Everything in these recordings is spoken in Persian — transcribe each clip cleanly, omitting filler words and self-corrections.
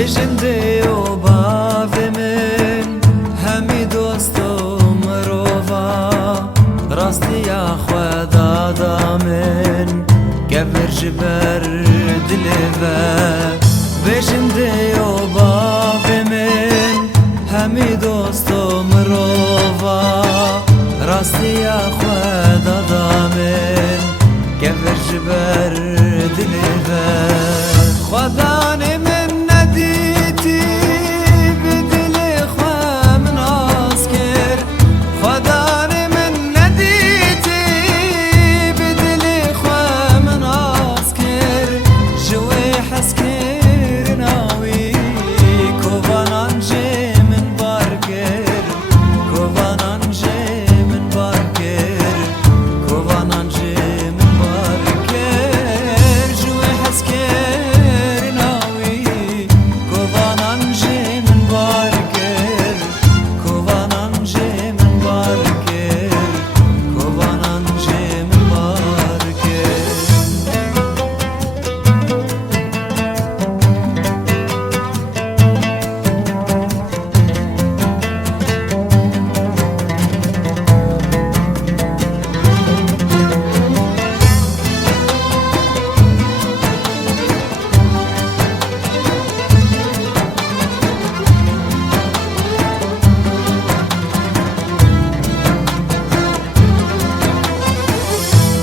بجنده و باو من همی دوست و مروفا راستی خدا دامن گبر جبر دلوه بجنده و باو من همی دوست و مروفا راستی خدا دامن گبر جبر دلوه خدا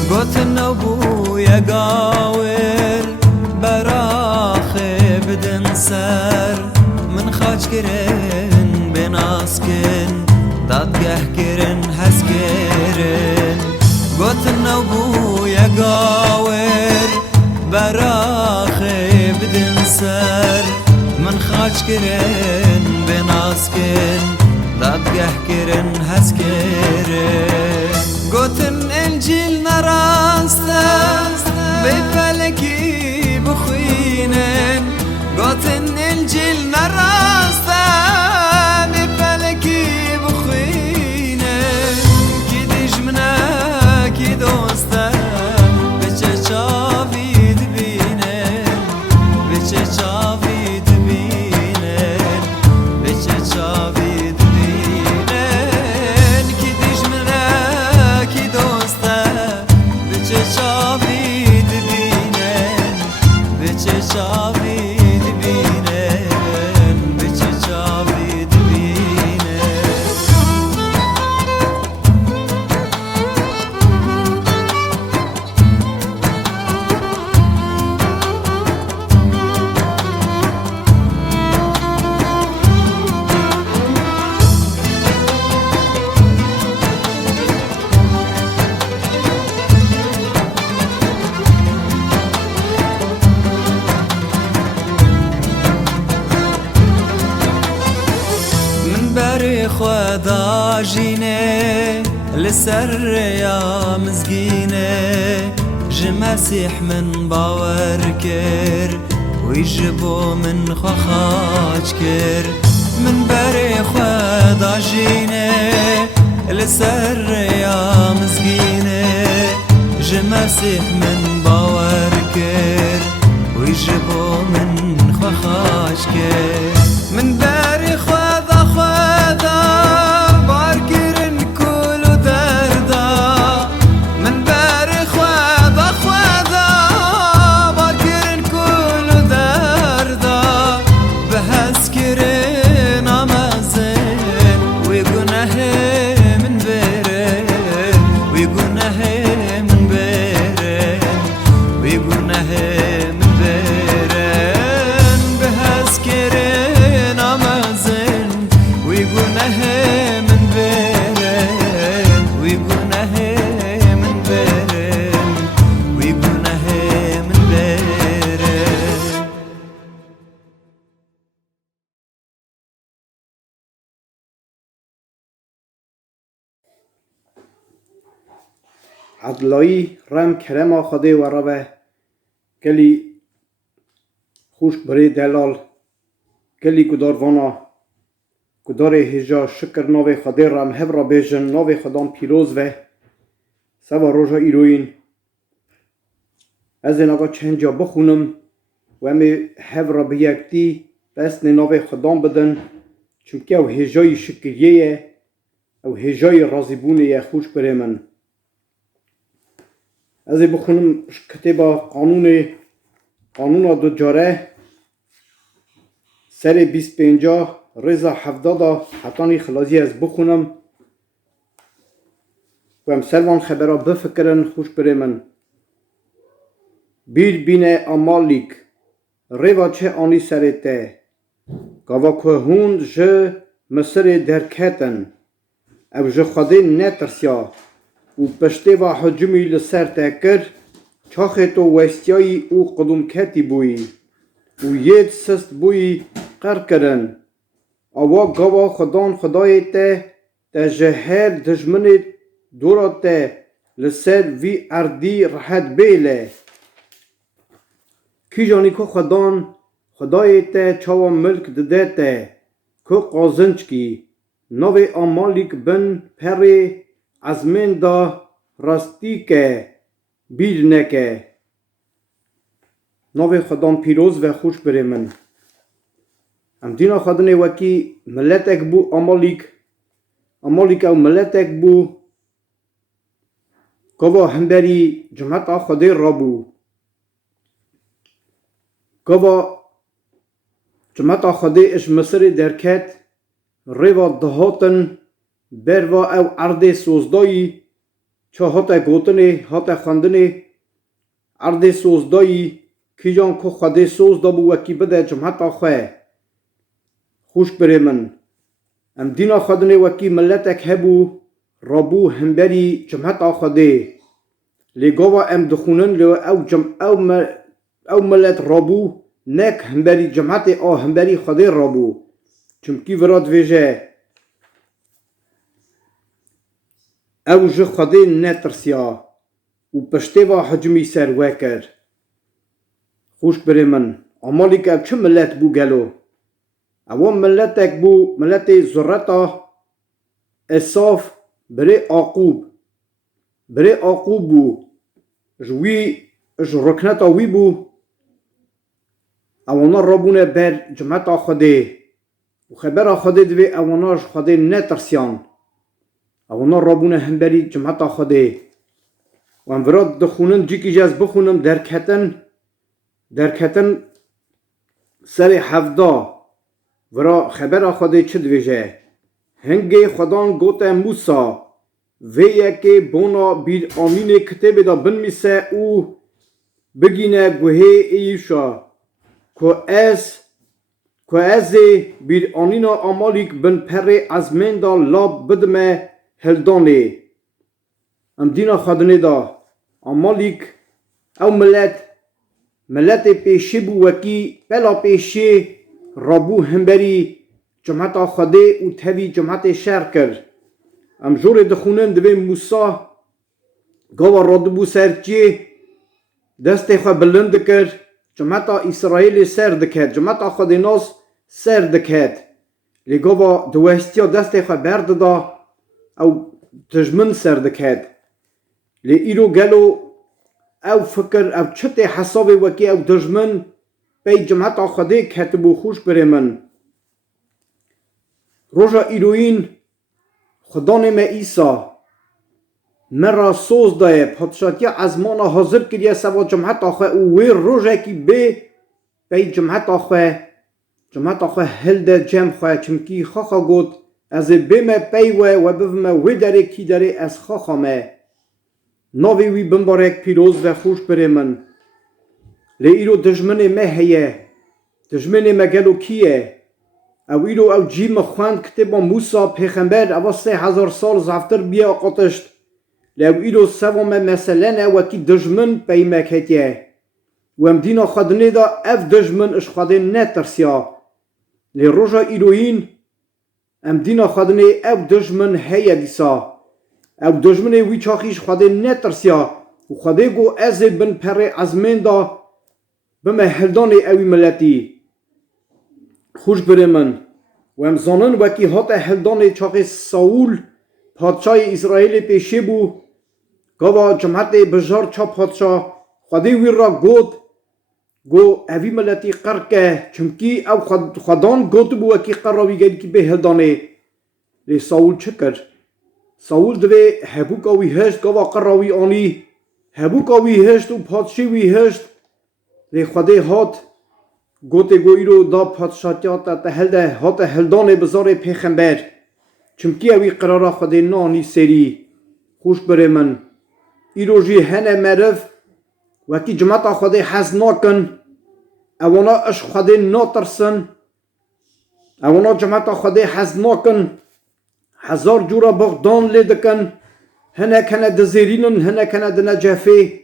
گوتن بویا گاور براخه بدن سر من خاج کرن بناس کن دادگه کرن هز کرن گوتن بویا گاور براخه بدن سر من خاج کرن بناس کن دادگه کرن هز کرن گوتن انجیل نراسته به فلکی بخوینن گوتن انجیل نراسته به فلکی بخوینن کی دشمنه کی دوسته به چه چاوی دبینن به چه چاوی دبینن به چه چاوی خدا جینه لسر یا مزگینه جمسیح من باور کر ویجبو من خواج کر من بری خدا جینه لسر یا مزگینه جمسیح من باور کر ویجبو من خواج کر من بری خدا بارگرن کل و دردا من بری خدا بارگرن کل و دردا به هز کرن آمازن وی گناه من برن وی گناه من برن وی گناه من برن به هز کرن آمازن وی گناه من برن وی گناه من برن وی گناه من برن عدلایی رم کرم آخده و ربه گلی خوش بری دلال گلی گداروانا گدار هجا شکر ناوی خدا رم هف را بیجن ناوی خدام پیروز و سوا روژا ایروین از این آقا چند جا بخونم و امی هف را به یک دی دست ناوی خدام بدن چونکه او هجای شکریه او هجای رازیبونه خوش بره من. از بخونم کتاب قانون دو جاره سر 25 رضا 70 حتانی خلاصی از بخونم و هم سلوان خبرها بفکرن خوش بره من. بیر بینه آمالیک ریوا چه آنی سرته گاوا که هوند جه مصر درکتن او جه خواده نترسیا و پشته و حجمی لسر تکر چاخه تو وستیایی او قدوم کتی بوی و ید سست بوی قر کرن آوا گاوا خدای ته جهر دجمن دورا ته لسر وی اردی راحت بیله کی جانی که خدای ته چاوا ملک دده ته که قازنچ کی نوی آمالیک بن پری عزمین دا راستی که بیر نکه. نوی خدام پیروز و خوش بره من. ام دینا خدانه وکی ملتک بو آمالیک او ملتک بو گوا هنبری جمعت خدای را بو گوا جمعت خدای اش مصر درکت ریوا دهاتن بروا او عرض سوزدایی چه هاته گوتنه هاته خواندنه عرض سوزدایی کی جان که خدای سوزدا بو وکی بده جمعت خواه خوش بره من. ام دینا خدانه وکی ملتک هبو رابو هنبری جمعت خدای لگاوا ام دخونن لو او ملت رابو نک هنبری جمعت هنبری خدای رابو چمکی وراد ویجه او جه خدای نترسیا و پشته و حجمی سر وکر خوش بره من. آمالیک او چه ملت بو گلو او ملتک بو ملت زرطا اصاف بره آقوب بو جوی رکنتا وی بو اونا رابونه بر جمعت خدای و خبر خدای دوی اواناش خدای نترسیان اونا رابونه هنبری جمعت خدای و ام وراد دخونن جیکی جاز بخونم درکتن سر 70 ورا خبر خدای چه دویجه هنگی خدان گوته موسا ویه که بونا بیر آمین کتب دا بنمیسه او بگینه گوه ایشا که از بیر آنینا آمالیک بن پر از من دا لاب بدمه هلدانه. ام دینا خدانه دا آمالیک او ملت پیشی بو وکی بلا پیشی رابو همبری جمعت خدای و تاوی جمعت شهر کرد. ام جور دخونن دوی موسا گاوا رادبو سرچی دست خواه بلند کرد جمعت اسرائیل سر دکد جمعت خدای ناس سر دکد لگاوا دوستیا دست خواه برد دا او دجمن سر دکد لی ایرو گلو او فکر او چت حساب وکی او دجمن بی جمعت خدای کتبو خوش بره من. روژا ایروین خدا نمه ایسا مرا سوز دایه پادشاتی از مانا حاضر کریه سوا جمعت آخوه او وی روژه کی بی جمعت آخوه هلده جمع خواه چمکی خاخا گود از بیمه پیوه و بفمه وی داره کی داره از خاخامه ناوی وی بمبارک پیروز و خوش بره من. لی ایرو دجمن مه هیه دجمن مگلو کیه او ایرو او جیم خواند کتبا موسا پیغمبر او 3000 سال زفتر بیا قطشت لی او ایرو سوام مثلا وکی دجمن پیمک هتیه و ام دینا خدنه دا اف دجمن اش خواده نترسیا لی روژا ایروین ام دینا خدنه او دجمن هیه دیسا او دجمن وی چاخیش خواده نترسیا و خواده گو از بن پر عزمین دا بمه هلدان اوی ملتی خوش بره من. و ام زانن وکی هات هلدان چاق ساول پادشاه اسرائیل پیشه بو گاوا جمعت بجار چا پادشاه خواده وی را گو اوی ملتی قر که چمکی او خدان گوت بو اکی قراوی گل کی به هلدانه لی ساول چه کرد ساول دوی هبوک اوی هشت گوا قراوی آنی هبوک اوی هشت و پادشی وی هشت لی خده هات گوت گوی رو دا پادشاتیات تا هلده هات هلدانه بزار پیغمبر چمکی اوی قرارا خده نانی سری خوش بره من ایرو جی هنه مرف وکی جماعت خده حز ناکن اوانا اش خده ناترسن اوانا جماعت خده حز ناکن هزار جورا بغدان لیدکن هنه کنه دزیرینن هنه کنه دنجفه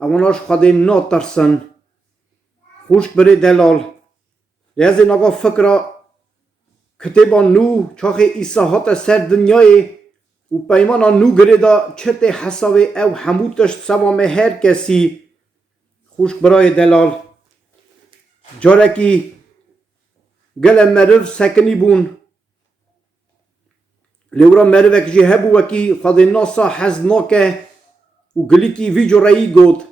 اواناش خده ناترسن خوش بره دلال لیازه نگاه فکر کتبا نو چاخه ایساحات سر دنیای و پیمانا نو گریدا چت حسابه او حموتش سوام هر کسی خوش برای دلال جارکی گل مرف سکنی بون لیورا مرف جی هبو وکی خد ناسا حزناکه و گلیکی ویجو رایی گود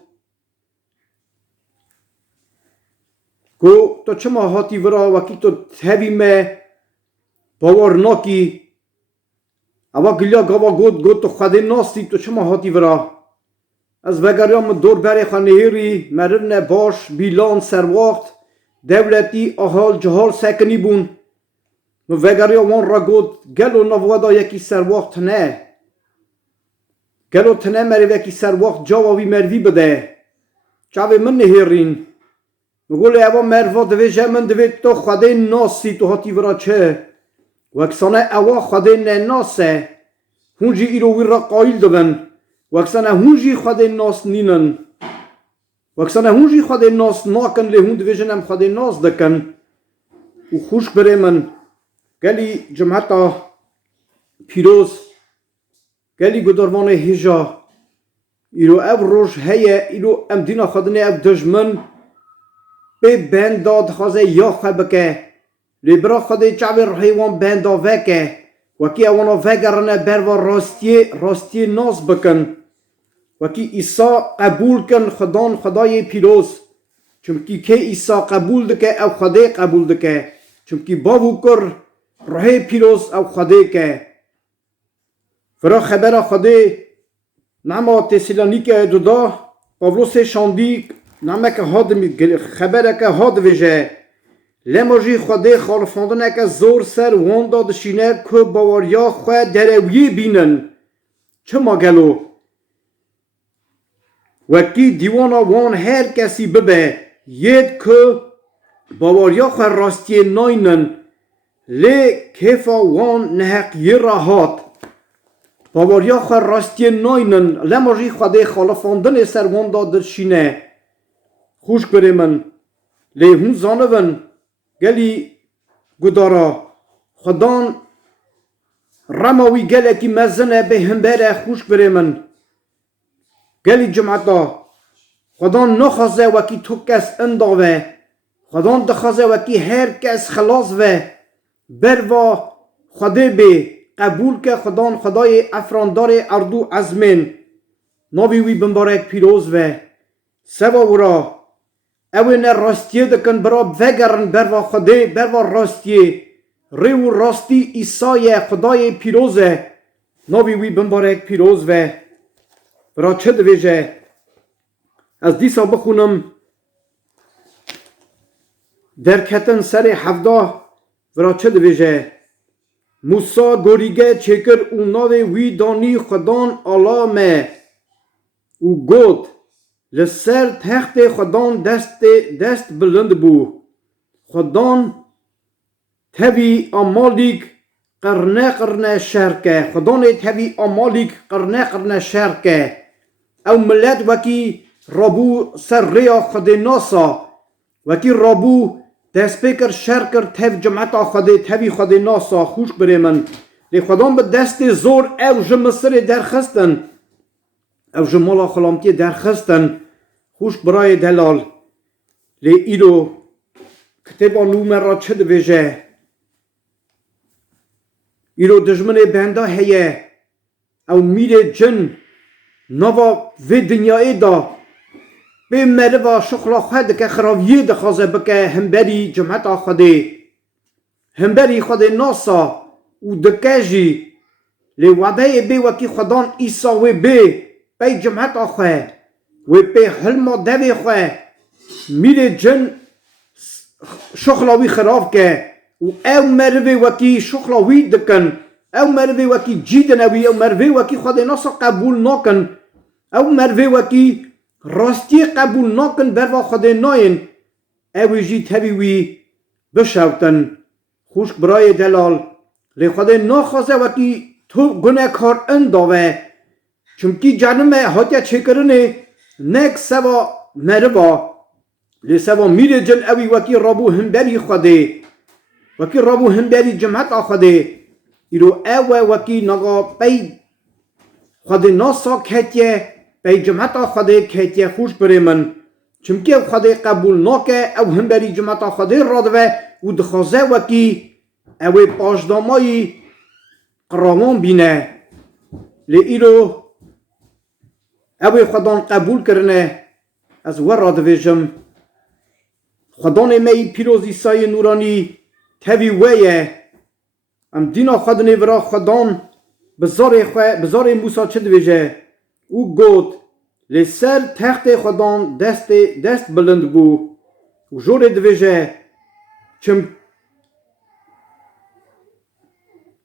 گو تو چما هاتی ورا وکی تو تهبی me باور ناکی اوا گلیا گاوا گود تو خد ناستی تو چما هاتی ورا از وگریام دور بری خانهیری مرن باش بیلان سرواخت دولتی احال جهال سکنی بون و وگریا وان را گود گلو نوادا یکی سرواخت نه گلو تنه مری وکی سرواخت جاواوی مروی بده چاوی من نهیرین مگوله اوا مروا دوی جمن دوی تو خده ناسی تو هاتی ورا چه وکسانه اوا خده نناسه هونجی ایرووی را قایل دوبن وکسانه هونجی خده ناس نینن وکسانه هونجی خده ناس ناکن لی هون دوی جنم خده ناس دکن و خوش بره من گلی جمعتا پیروز گلی گداروان هجا ایرو او روش هیه ایرو ام دینا خدنه او دجمن به بنداد خوازه یا خبکه لیبرا خده چاوی رحیوان بندا وکه وکی اوانا وگرنه بروا راستی ناز بکن وکی ایسا قبول کن خدای پیروز چونکی که ایسا قبول دکه او خده قبول دکه چونکی باو کر راه پیروز او خده که فرا خبر خده نما تسلانیک دودا پاولوس شاندی نما که هاد خبر که هاد ویژه لماجی خده خالفاندن که زور سر وان داد شینه که باوریا خواه درویه بینن چه مگلو وکی دیوانا وان هر کسی ببه ید که باوریا خواه راستی ناینن لی کیفا وان نحقی راحات باوریا خواه راستی ناینن لماجی خده خالفاندن سر وان داد شینه خوش بره من لی هون زانون گلی گدارا خدان رماوی گلی که مزنه به همبره خوش بره من گلی جمعتا خدان نخوازه وکی تو کس انداوه خدان دخوازه وکی هر کس خلاص و بروا خده به قبول که خدان خدای افراندار اردو عزمین ناوی وی بمبارک پیروز و سوا ورا اوین راستیه دکن برا وگرن بروا خده بروا راستیه ریو راستی ایسای خدای پیروزه ناوی وی بمبارک پیروز و برا چه دویجه از دیسا بخونم در کتن سر 17 برا چه دویجه موسا گوریگه چکر او ناوی وی دانی خدان علامه او گود لسر تخت خدان دست بلند بو خدان تبی آمالیک قرنه شرکه خدان تبی آمالیک قرنه شرکه او ملت وکی رابو سر ریا خد ناسا وکی رابو دست بکر شرکر تب جمعتا خد تبی خد ناسا خوش بره من لی خدان به دست زور او جمصر درخستن او جمالا خلامتی درخستن خوش برای دلال لی ایلو کتبا نومر را چه دویجه ایلو دجمن بنده هیه او میره جن نوا و دنیای دا به مروا شغل خود که خراویه دخوازه بکه همبری جمعت خودی همبری خود ناسا و دکجی لی وعده بی وکی خدان ایسا و بی جمعت خواه و بی حلم دوی خواه میره جن شغلاوی خراب که و او مروی وکی شغلاوی دکن او مروی وکی جیدنوی او مروی وکی خود ناسا قبول نکن او مروی وکی راستی قبول نکن بروا خود ناین او جی تبیوی بشوتن خوش برای دلال لی خود ناخواسته وکی تو گناه کار انداوه چونکی جانم هاتیا چه کرنه نک سوا مروا لی سوا میره جل اوی وکی رابو همبری خوده وکی رابو همبری جمعت خوده ایرو او وکی نگا بی خود ناسا کتیه بی جمعت خوده کتیه خوش بره من چونکی خود قبول ناکه او همبری جمعت خوده رادوه و دخوازه وکی اوی پاشدامایی قرامان بینه لی ایرو اوی خدان قبول کرنه از ور دویجم خدان می پیروزی سای نورانی تاوی ویه ام دینا خدنی ورا خدان بزار موسا چه دویجه او گود لی سر تخت خدان دست بلند بو و جور دویجه چم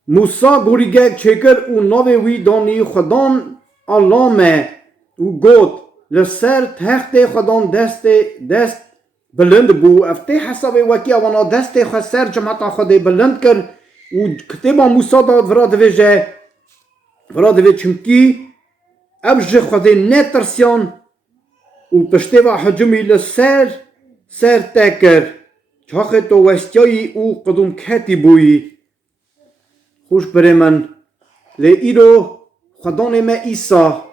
موسا گوریگه چکر او نوی وی دانی خدان علامه او گود لسر تخت خدان دست بلند بو افته حساب وکی اوانا دست خود سر جمعت خود بلند کر و کتبا موسا داد ورا دوی چمکی ابج خود نترسیان و پشته با حجمی لسر سر تکر چاخه تو وستیایی او قدوم کتی بویی خوش بره من لی ایرو خدان ما ایسا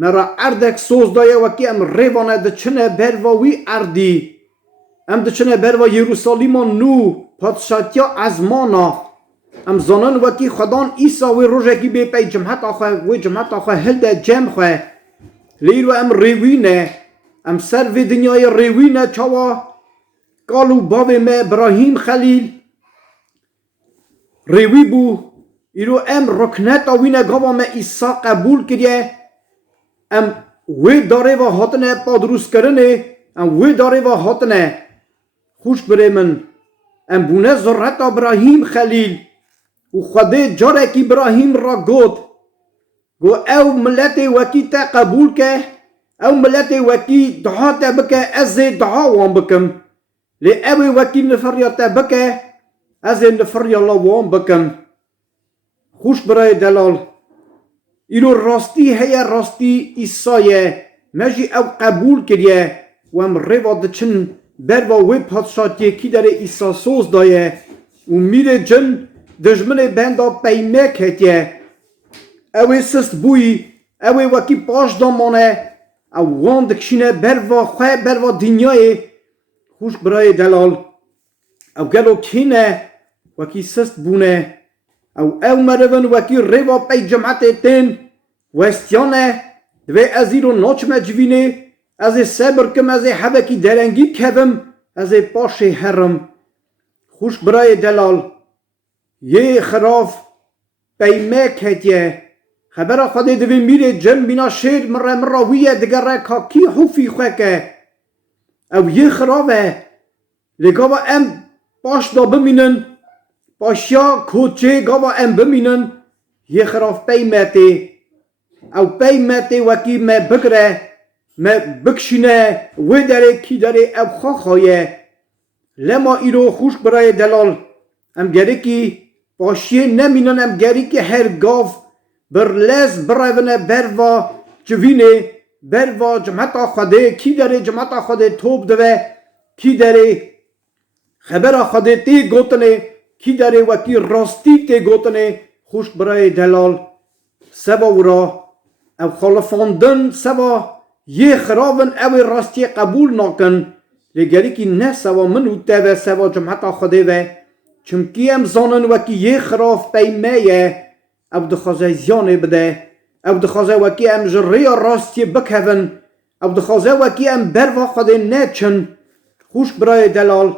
مرا اردک سوز دایه وکی ام ریوانه دچنه برواوی اردی ام دچنه بروا یروسالیمان نو پادشاتیا از مانا ام زانن وکی خدان ایسا وی روژه کی بی پی جمعت آخواه هلده جمع خواه لی ایرو ام ریوینه ام سر وی دنیای ریوینه چاوا قالو باوی ما ابراهیم خلیل ریوی بو ایرو ام رکنت آوینه گاوا ما ایسا قبول کریه ام وی داره و هاتنه پادروس کرنه ام وی داره و هاتنه خوش بره من ام بونه زرت ابراهیم خلیل و خده جاره که ابراهیم را گود گو او ملت وکی تا قبول که او ملت وکی دعا تا بکه از دعا وان بکم لی او وکی نفریا تا بکه از نفریا الله وان بکم خوش برای دلال ایرو راستی هیا راستی ایسایه مجی او قبول کریه و ام ریوا دچن بروا وی پادشاتی کی داره ایسا سوز دایه و میره جن دجمن بندا پیمه کتیه اوی سست بوی اوی وکی پاش دامانه او وان دکشینه بروا خواه بروا دنیای خوش برای دلال او گلو کینه وکی سست بونه او مرون وکی ریوا پی جمعت تین وستیانه دوی از ایرو ناچ مجوینه از صبر کم از حبکی درنگی کدم از پاش هرم خوش برای دلال یه خراف پیمه کتیه خبر خواده دوی میره جن بینا شیر مراویه دگر رکا کی حوفی خواه که او یه خرافه لگاوا ام پاش دا بمینن پاشیا کوچه گاوا ام بمینن یه خراف پیمته او پیمته وکی ما بگره ما بکشینه و داره کی داره او خواهیه لما ایرو خوش برای دلال ام گره کی پاشیه نمینن ام گره کی هر گاف برلز برایونه بروا جوینه بروا جمعت آخده کی داره جمعت آخده توب دوه کی داره خبر آخده تی گوتنه کی داره وکی راستی تی گوتنه خوش برای دلال سبا ورا او خالفاندن سبا یه خرابن او راستی قبول نکن لگری که نه سبا منو تاوه سبا جمعت آخده و چونکی هم زانن وکی یه خراف پیمه او دخوازه زیانه بده او دخوازه وکی هم جره راستی بکهون او دخوازه وکی ام بروا خود نچن خوش برای دلال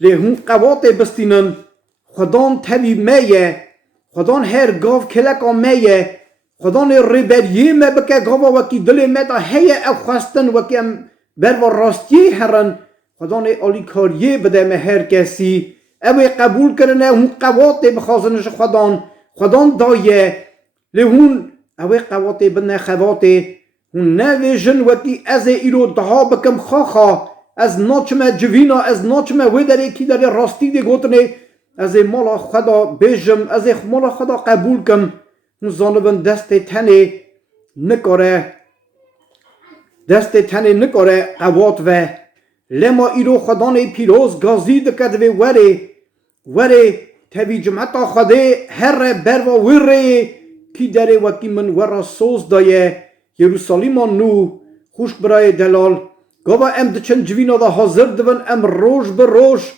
لی هون قوات بستینن خدان تبی میه خدان هر گاو کلکا میه خدان ریبریه می بکه گاوا وکی دل میتا هیه او خواستن وکی ام بروا راستی هرن خدان آلی کاریه بده می هر کسی اوی قبول کرنه هون قوات بخوازنش خدان دایه لی هون اوی قوات بنه خوات هون نویژن وکی از ایرو دها بکم خواخا از ناچمه جوینا از ناچمه ویدره کی داره راستی دی گوتنه از مالا خدا بیجم از مالا خدا قبول کم هون زانبن دست تنه نکاره قوات و لما ایرو خدان پیروز گازی دکد و وره تبی جمعتا خده هر بروا وره کی داره وکی من ورا سوز دایه یروسالیم نو خوش برای دلال گاوا ام دچن جوینا دا حاضر دون ام روش به روش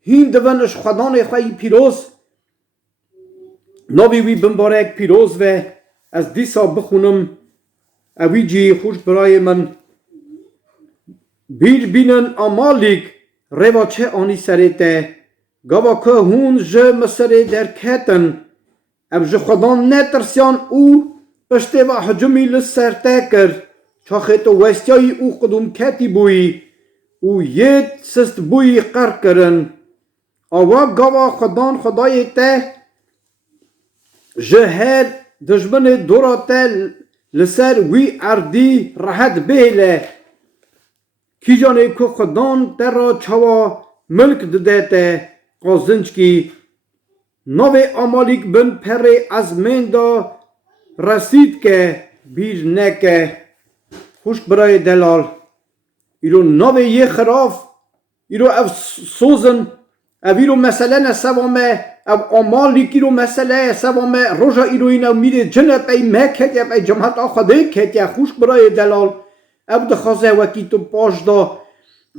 هین دون اش خدان خواهی پیروز ناوی وی بمبارک پیروز و از دیسا بخونم اوی جی خوش برای من بیر بینن آمالیک روا چه آنی سریته گاوا که هون جه مسره در کتن ام جه خدان نترسیان او پشته و حجمی لسر تکر چاخه تو وستیای او قدوم کتی بوی او ید سست بوی قر کرن آوا گاوا خدای ته جهر دشمن دورا ته لسر وی اردی راحت بیله کی جانه که خدان در را چوا ملک دده ته قازنچ کی نوی آمالیک بن پر از من دا رسید که بیر نکه خوش برای دلال ایرو نوی یه خراف ایرو اف سوزن او ایرو مسئله نسوامه او آمالیک ایرو مسئله سوامه روژا ایرو اینو میره جنت ای مکت ای جمعت آخده کت خوش برای دلال او دخوازه وکی تو پاش دا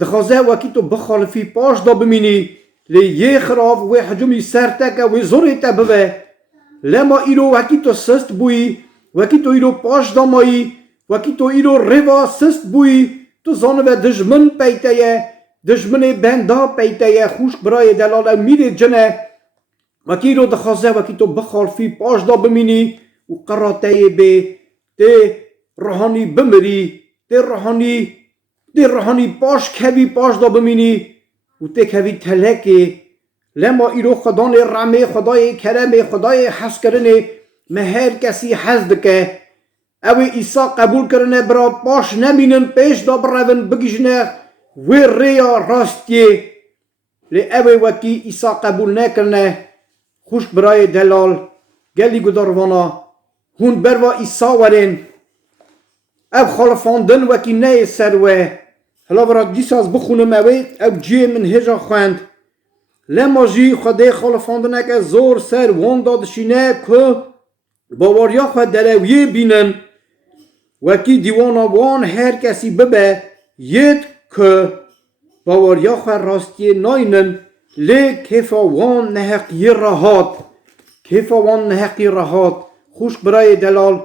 دخوازه وکی تو بخالفی پاش دا بمینی لی یه خراف و حجمی سرتک و زوری تبوه لما ایرو وکی تو سست بوی وکی تو ایرو پاش دا مایی وکی تو ایرو روا سست بوی تو زانوه دشمن پیتایه دشمن بندا پیتایه خوش برای دلال میره جنه وکی ایرو دخوازه وکی تو بخالفی پاش دا بمینی و قراته به تی روحانی بمری تی روحانی پاش کبی پاش دا بمینی و تی کبی تلکی لما ایرو خدان رحمه خدای کرم خدای حس کرنه مهر کسی حزد که او ایسا قبول کرنه برا پاش نمینن پیش دا برون بگیشنه و ریا راستیه لی او وکی ایسا قبول نکرنه خوش برای دلال گلی گداروانا هون بروا ایسا ورین او خالفاندن وکی نه سروه حالا برا دیساز بخونم او جی من هجا خواند لما جی خدای خالفاندنه که زور سر وان دادشینه که باوریا خود دلویه بینن وکی دیوانا وان هر کسی ببه ید که باوریا خود راستی ناینن لی کیفا وان نحقی راحات خوش برای دلال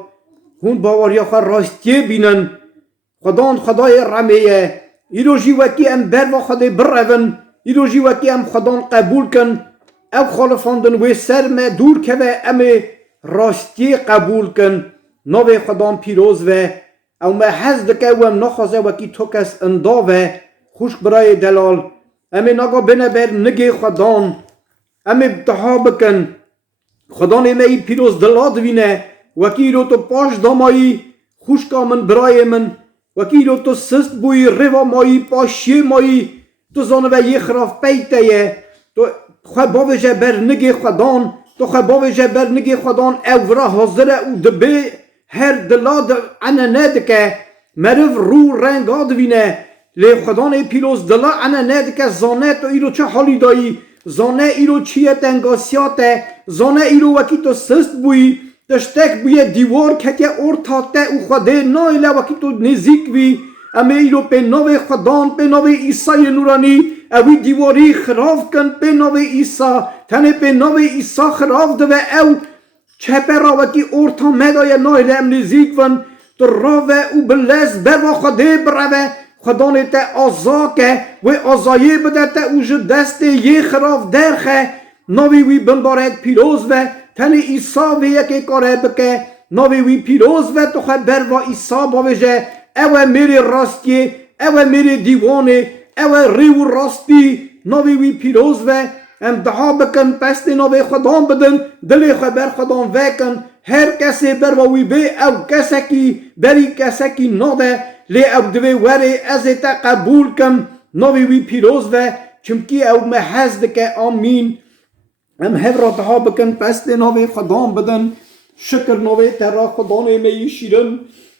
هون باوریا خود راستی بینن خدای رمیه ایرو جی وکی ام بروا خدای برون ایرو جی وکی ام خدان قبول کن او خالفاندن و سر ما دور که و ام راستی قبول کن نوی خدان پیروز و او ما حزد که و ام نخوازه وکی تو کس انداوه خوش برای دلال ام نگا بنبر نگی خدان ام ابتحا بکن خدان ما پیروز دلاد وینه وکی رو تو پاش دامایی خوش کامن برای من وکی رو تو سست بوی روا مایی پاشی مایی تو زانوه یه خراف پیتایه تو خواه باوشه بر نگی خدان تو خواه باوشه بر نگی خدان او را حاضره او دبه هر دلاد انا ندکه مرف رو رنگاد وینه لی خدان پیروز دلا انا ندکه زانه تو ایرو چه حالی دایی زانه ایرو چیه تنگاسیاته زانه ایرو وکی تو سست بوی تشتک بوی دیوار که ارتاته او خوده نایله وکی تو نزیک بی اما ایرو به نوع خدان به نوع عیسی نورانی اوی دیواری خراف کن به نوع عیسی تنه به نوع عیسی خراف دو او چپه را وکی ارتا مدای نایله ام نزیک ون تو راوه و بلز بروا خده بروه خدا نیت آزا که و آزایی بده تا اوج دست یه خراف درخه ناوی وی بمبارک پیروز و تن ایسا و یکی کاره بکه ناوی وی پیروز و تو خود بروا ایسا باویجه اوه میری راستی اوه میری دیوانه اوه ریو راستی ناوی وی پیروز و ام دعا بکن پست ناوی خدام بدن دلی خبر خدام وکن هر کسی بروا وی بی او کسکی بری کسکی ناده لی او دوی وری از تا قبول کم ناوی وی پیروز و چمکی او محزد که آمین ام هفرا دعا بکن پست ناوی خدام بدن شکر ناوی ترا خدا نیمی شیرن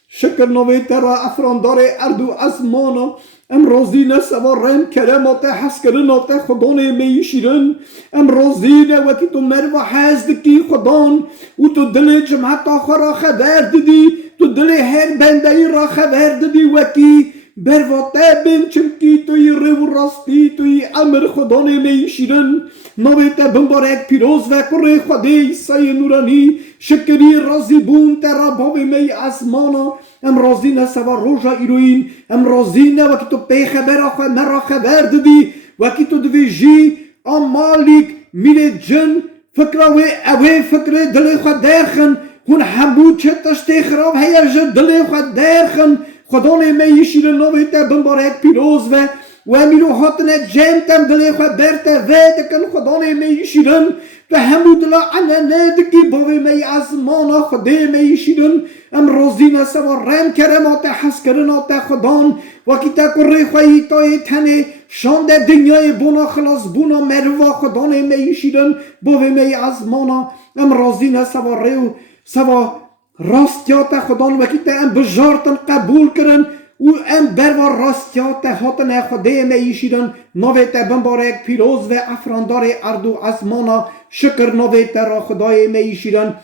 شکر ناوی ترا افراندار اردو ازمانا ام روزی نه سوار رم کرمات حس کرنات خدا نیمی شیرن ام روزی نه وکی تو مرو حزد کی خدان و تو دل جمعت آخرا خبر دیدی تو دل هر بندهی را خبر دیدی وکی برواته بین چمکی توی رو راستی توی امر خدا نیمی شیرن نویت بمبارک پیروز و قره خدای عیسی نورانی شکری رازی بون ترا باوی می ازمانا ام رازی نه سوا روژا ایروین ام رازی نه وکی تو پی خبر آخواه مرا خبر دادی وکی تو دوی جی آم مالک میره جن فکراوی اوی فکر دل خود درخن هون همو چه تشتی خراب هیا جن دل خود درخن خدا نیمی شیرن نویت بمبارک پیروز و امیرو هاتنه جمتم دلی خود برته ویدکن خدا نیمی شیرن و همو دلا عنه دکی باوی می ازمانا خدا می شیرن ام روزین سوا رم کرمات حس کرنات خدان وکی تا کره خواهی تای تنه شانده دنیای بونا خلاص بونا مروا خدا نیمی شیرن باوی می ازمانا ام روزین سوا ریو سوا راستیات خدان وکی تا ام بجارتن قبول کرن و ام بروا راستیات هاتن خدا می شیرن نویت بمبارک پیروز و افراندار اردو ازمانا شکر نویت را خدای می شیرن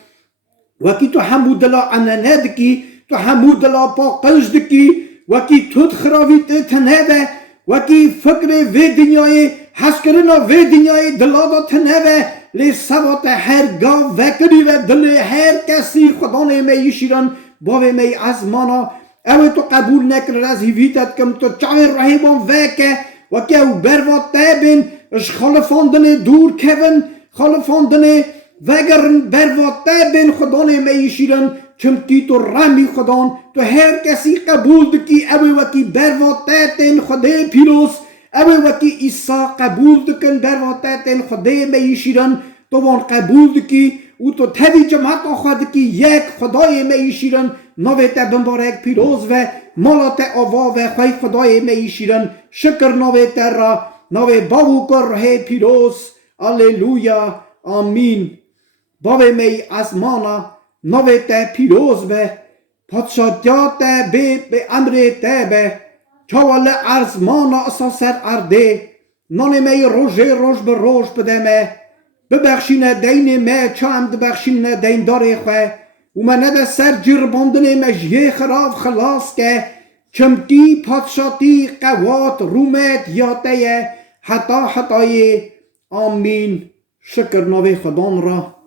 وکی تو همو دلا عننه دکی تو همو دلا پا قلج دکی وکی تود خراویت تنهوه وکی فکر وی دنیای حس کرنا وی دنیای دلا دا تنهوه لی سوات هر گاو وکری و دل هر کسی خدا می شیرن باوی می ازمانا اوه تو قبول نکر از هیویتت کم تو چاوی رهیبان وکه وکی او بروا تابین اش خالفاندن دور کون خالفاندن وگرن بروا تابین خدا نیمی شیرن چمکی تو رمی خدان تو هر کسی قبول دکی اوه وکی بروا تابین خدا پیروز اوه وکی ایسا قبول دکن بروا تابین خدا نیمی شیرن تو وان قبول دکی او تو تبی جماعت آخواد که یک خدای می شیرن نویت بمبارک پیروز و مالات آوا و خواه خدای می شیرن شکر نویت را نوی باو کر پیروز اللیلویا آمین باوی می ازمانا نویت پیروز و پادشاهیات به امر تبه چوال ارزمانا اساسر ارده نان می روش به روش بدمه ببخشین دین ما چند بخشین دین داره خواه و من نده سر جرباندن مجیه خراف خلاص که چمکی پادشاتی قوات رومت یاته حتای آمین شکر نوی خدان را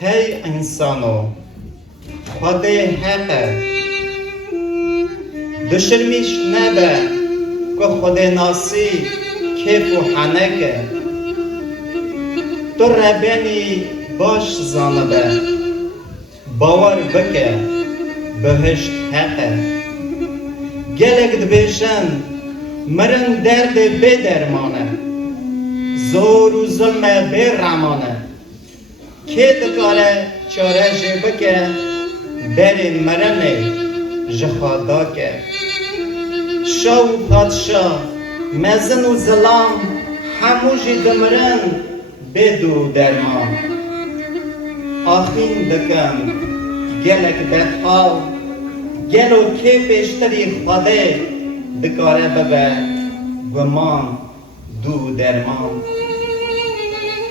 هی انسانو خدای حقه دشرمیش نبه که خدای ناسی کیف و حنکه تو ربنی باش زانبه باور بکه بهشت حقه گلک دبیشن مرن درد بی درمانه زور و ظلم بی رمانه که دکاره چاره جبه که بری مرنه جخادا که شو پادشاه مزن و ظلام هموشی دمرن بدو درمان آخین دکم گلک بدحال گلو که پیشتری خواده دکاره ببه گمان دو درمان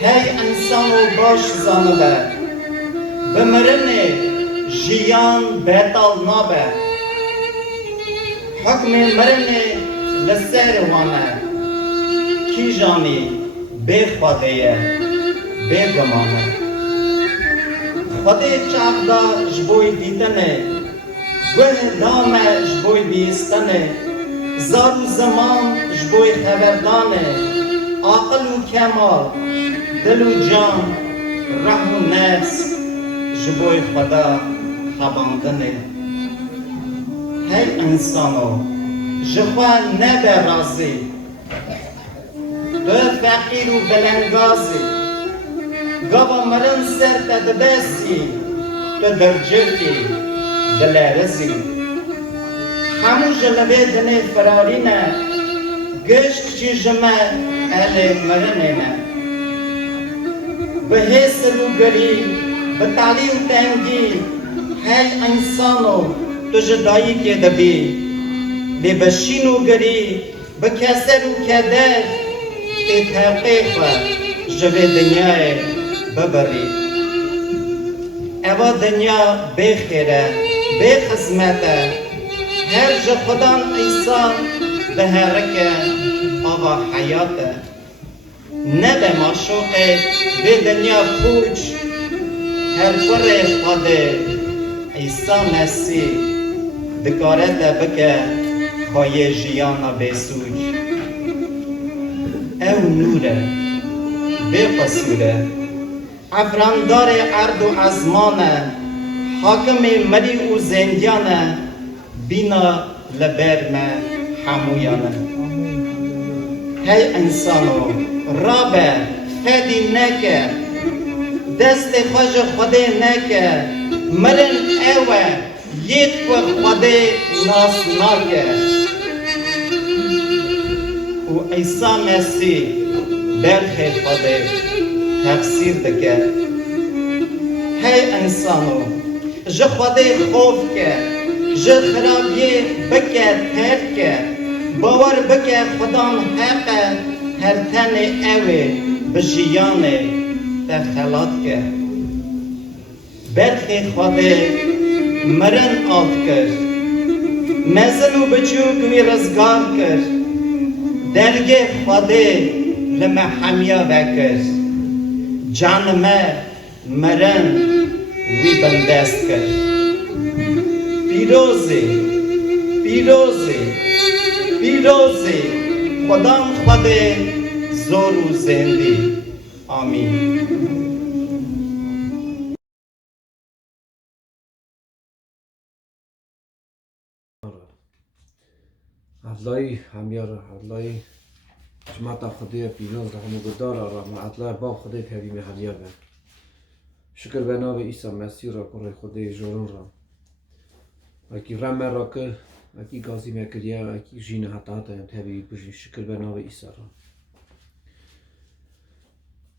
هی انسانو باش زانبه بمرنه جیان بیتال نابه حکم مرنه لسر وانه کی جانی بی خودهیه بی گمانه خوده چاقدا جبوی دیدنه گوه دامه جبوی بیستنه زار و زمان جبوی خبردانه عقل و کمال دل و جان رحم و نفس جبوی خدا خباندنه هی انسانو جخواه نبه رازی تو فقیر و بلنگازی گابا مرن سر تدبسی تو درجکی دلارزی همو جلوه دنه فرارینه گشت چی جمع اهل مرنه به حسر و گری به تعلی و تنگی هی انسانو تو جدایی که دبی لی بشین و گری به کسر و کدر تی تحقیق جوه دنیای ببری اوا دنیا بخیره بخزمته هر جا خدان ایسان به هرکه آوا حیاته نه به معشوقه به دنیا پوچ هر پر خود عیسی مسیح دکارت بکه خواهی جیانا بسوج او نوره بقصوره افراندار ارد و ازمانه حاکم مری و زندیانه بینا لبرمه حمویانه هی انسانو رابه فدی نکه دست خوش خوده نکه مرن اوه یت و خوده ناس ناکه و عیسی مسیح برخی خوده تفسیر دکه هی انسانو جه خوده خوف که جه خرابیه بکه تر که باور بکه خدام حقه هر تن اوه بجیانه تخلات که برخی خوده مرن آت کرد مزن و بچوک وی رزگار کرد درگه خوده لما حمیا وکر جانمه مرن وی بندست کرد پیروزی خدام خوده زور و زندی آمین عدلای همیار عدلای جماعت خدای پیروز رحم گدار آرام عدلای باب خدای کریم همیار به شکر به نام عیسی مسیح را کره خدای جورون را اکی رحم را کر اکی گازی مکریا اکی جین حتا تبی بجی شکر به نام عیسی را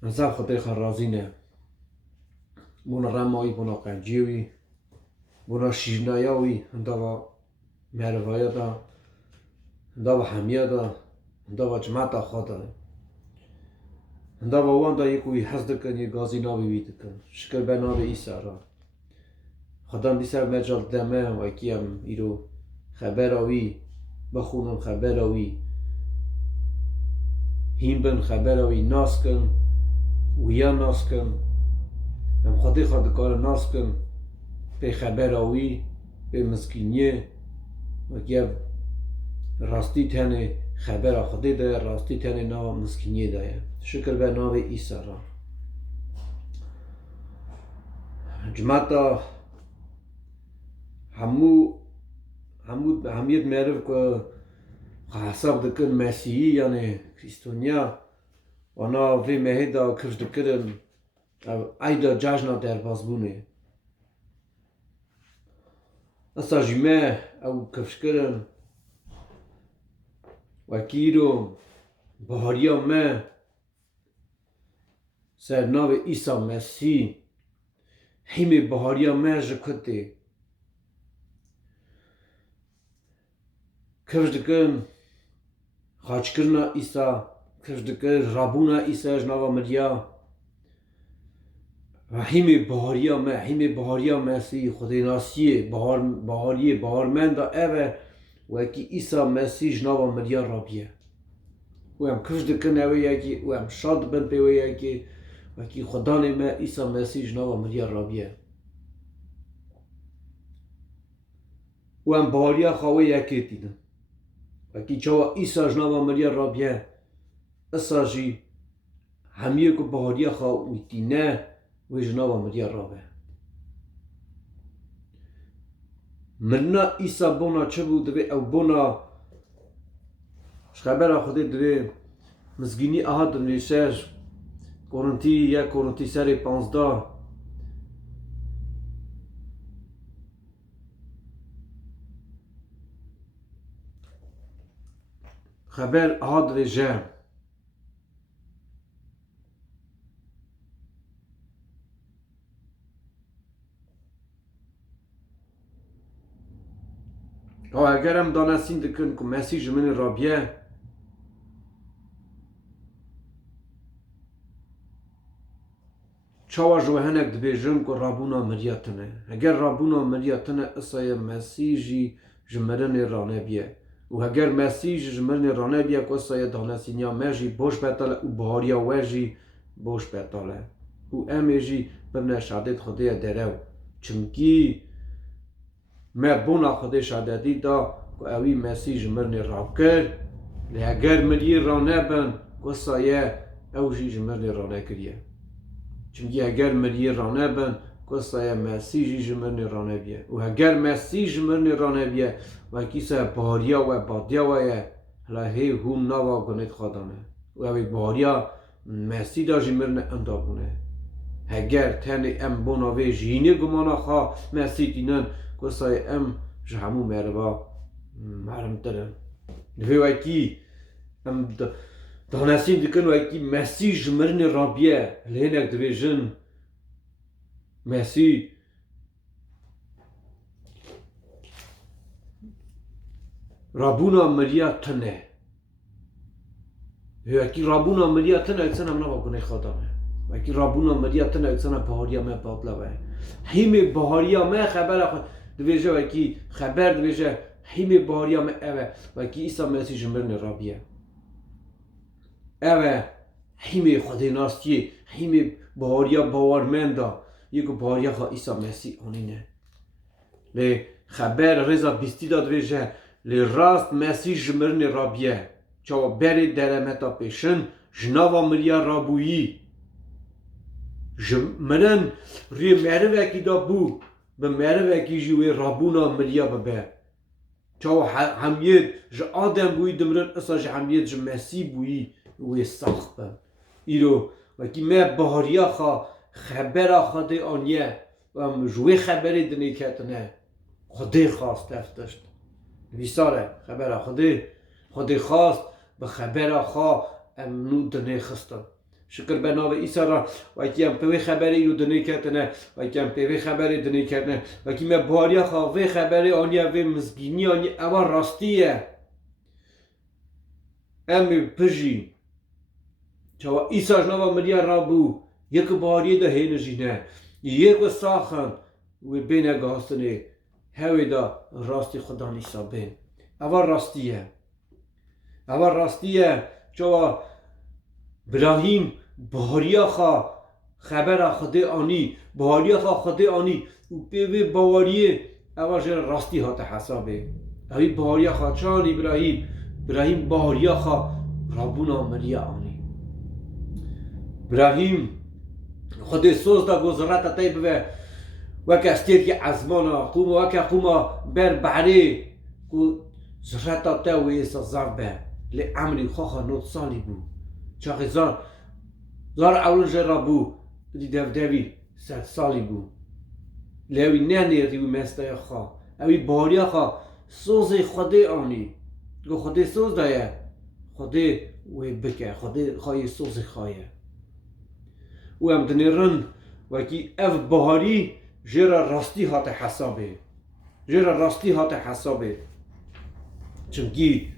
نزار خدای خرازینه بونا رمایی بونا قنجیوی بونا شیرنایاوی اندوا مهروایه دا اندوا حمیه دا اندوا جماعت خدا اندوا وان دا یکوی حزد کن یه گازی ناوی وید کن شکر به نام عیسی را خدا دیسر مجال دمه و اکیم ایرو خبر آوی بخونم خبر آوی هیم بن خبر آوی ناس کن ویا ناس کن هم خودی کار ناس کن به خبر آوی به مسکینیه و که راستی تنه خبر خودی ده راستی تنه نا مسکینیه ده شکر به نام عیسی را جماعتا همیت معرف که حساب دکن مسیحی یعنی کریستونیا وانا وی مهدا کفش دکرن ایدا جاجنا در بازبونه اصلا جمعه او کفش کرن وکیرو بهاریا ما سر ناو عیسی مسیح همی بهاریا ما جکته کفش دکن خاچ کرنا عیسی کفش دکن رابونا عیسی جناوا مریا و همی بهاریا مسیح خدای ناسیه بهارمند دا اوه و اکی عیسی مسیح جناوا مریا رابیه و هم کفش دکن اوه یکی و هم شاد بن پیوه یکی و اکی خدا نیمه عیسی مسیح جناوا مریا رابیه و هم بهاریا خواهی یکی تینه و اکی چاوا عیسی جناوا مریا رابیه اصلا جی همیه که بهاریا خواهی تینه و جناوا مریا رابه مرنا عیسی بونا چه بود دوی او بونا خبر خودی دوی مزگینی احاد نویسر کورنتی سر 15 خبر احاد رجم اگرم دانستین دکن که مسیح جمعه رابیه چاوا جوهنک دبیجم که رابونا مریاتنه اگر رابونا مریاتنه اصای مسیح جی جمعه رانه بیه و اگر مسیح جمعه رانه بیه که اصای دانستینیا مجی باش بتاله و بهاریا وجی باش بتاله و امی جی ببنه شهادت خودی درو چونکی ما بونا خودی شهادتی دا که اوی مسیح جمعه راب کرد لی اگر مری رانه بن که اصای او جی جمرنی رانه کریه چونکی اگر مریه رانه بن قصه مسی جی جمرنی رانه بیه و اگر مسی جمرنی رانه بیه و کیسه باریا و بادیا و هلا هی هم نوا کنید خدانه و اوی باریا مسی دا جمرنی اندا کنه اگر تنی ام بوناوی جینه گمانا خواه مسی دینن قصه ام جهمو مروا مرم ترن دوی وکی ام دانستیم دکن وکی مسی جمرنی رابیه لینک دوی جن مسی رابونا مریا تنه وکی رابونا مریا تنه اکسن هم نوا کنه خدامه وکی رابونا مریا تنه اکسن بهاریا ما باطلا وه هیمی بهاریا ما خبر خود دویجه وکی خبر دویجه هیمی بهاریا ما اوه وکی ایسا مسی جمرنی رابیه اوه هیمی خودی ناستیه هیمی بهاریا باورمنده یکو بهاریا خواه ایسا مسی آنینه لی خبر رضا بیستی داد ویجه لی راست مسی جمرنی رابیه چاو بری درمتا پیشن جناوا مریا رابویی جمرن روی مروکی دا بو به مروکی جوی رابونا مریا ببه چاو همیت جا آدم بوی دمرن اصلا جا همیت جا مسی بوی وی ساخت بم ایرو وکی ما بهاریا خواه خبر خواده آنیه و جوی خبری دنی کتنه خواده خواست افتشت ویساره خبر خواده خواست به خبر خواه امنو دنی خستم شکر به نام عیسی را وکی هم پیوی خبری رو دنی کتنه وکی هم پیوی خبری دنی کتنه وکی ما بهاریا خواه وی خبری آنیه وی مزگینی آنیه اما راستیه امی پجی چوا عیسی جنابا مریا رابو یک باری ده هینجینه یک ساخن و بین گاستنه هوی دا راستی خدا نیسا بین اول راستیه چوا ابراهیم بهاریا خوا خبر خدا آنی بهاریا خوا خدا آنی و پیوی باوریه اول جر راستی ها حسابه اوی بهاریا خوا چان ابراهیم بهاریا خوا رابونا مریا آنی ابراهیم خود سوز دا گذرت تایی بوه وکه استیر که ازمانا قوما بر بحری که زرت تایی و ایسا زربه لی عمری خواه 9 سالی بو چاقی زار اولن جرا بو دی دوی 100 سالی بو لی اوی نه نیردی و مستای خواه اوی باریا خواه سوز خوده آنی گو خوده سوز دایه خوده وی بکه خوده خواهی سوز خواهی و هم دنیرن وکی اف بهاری جرا راستی هات حسابه چونکی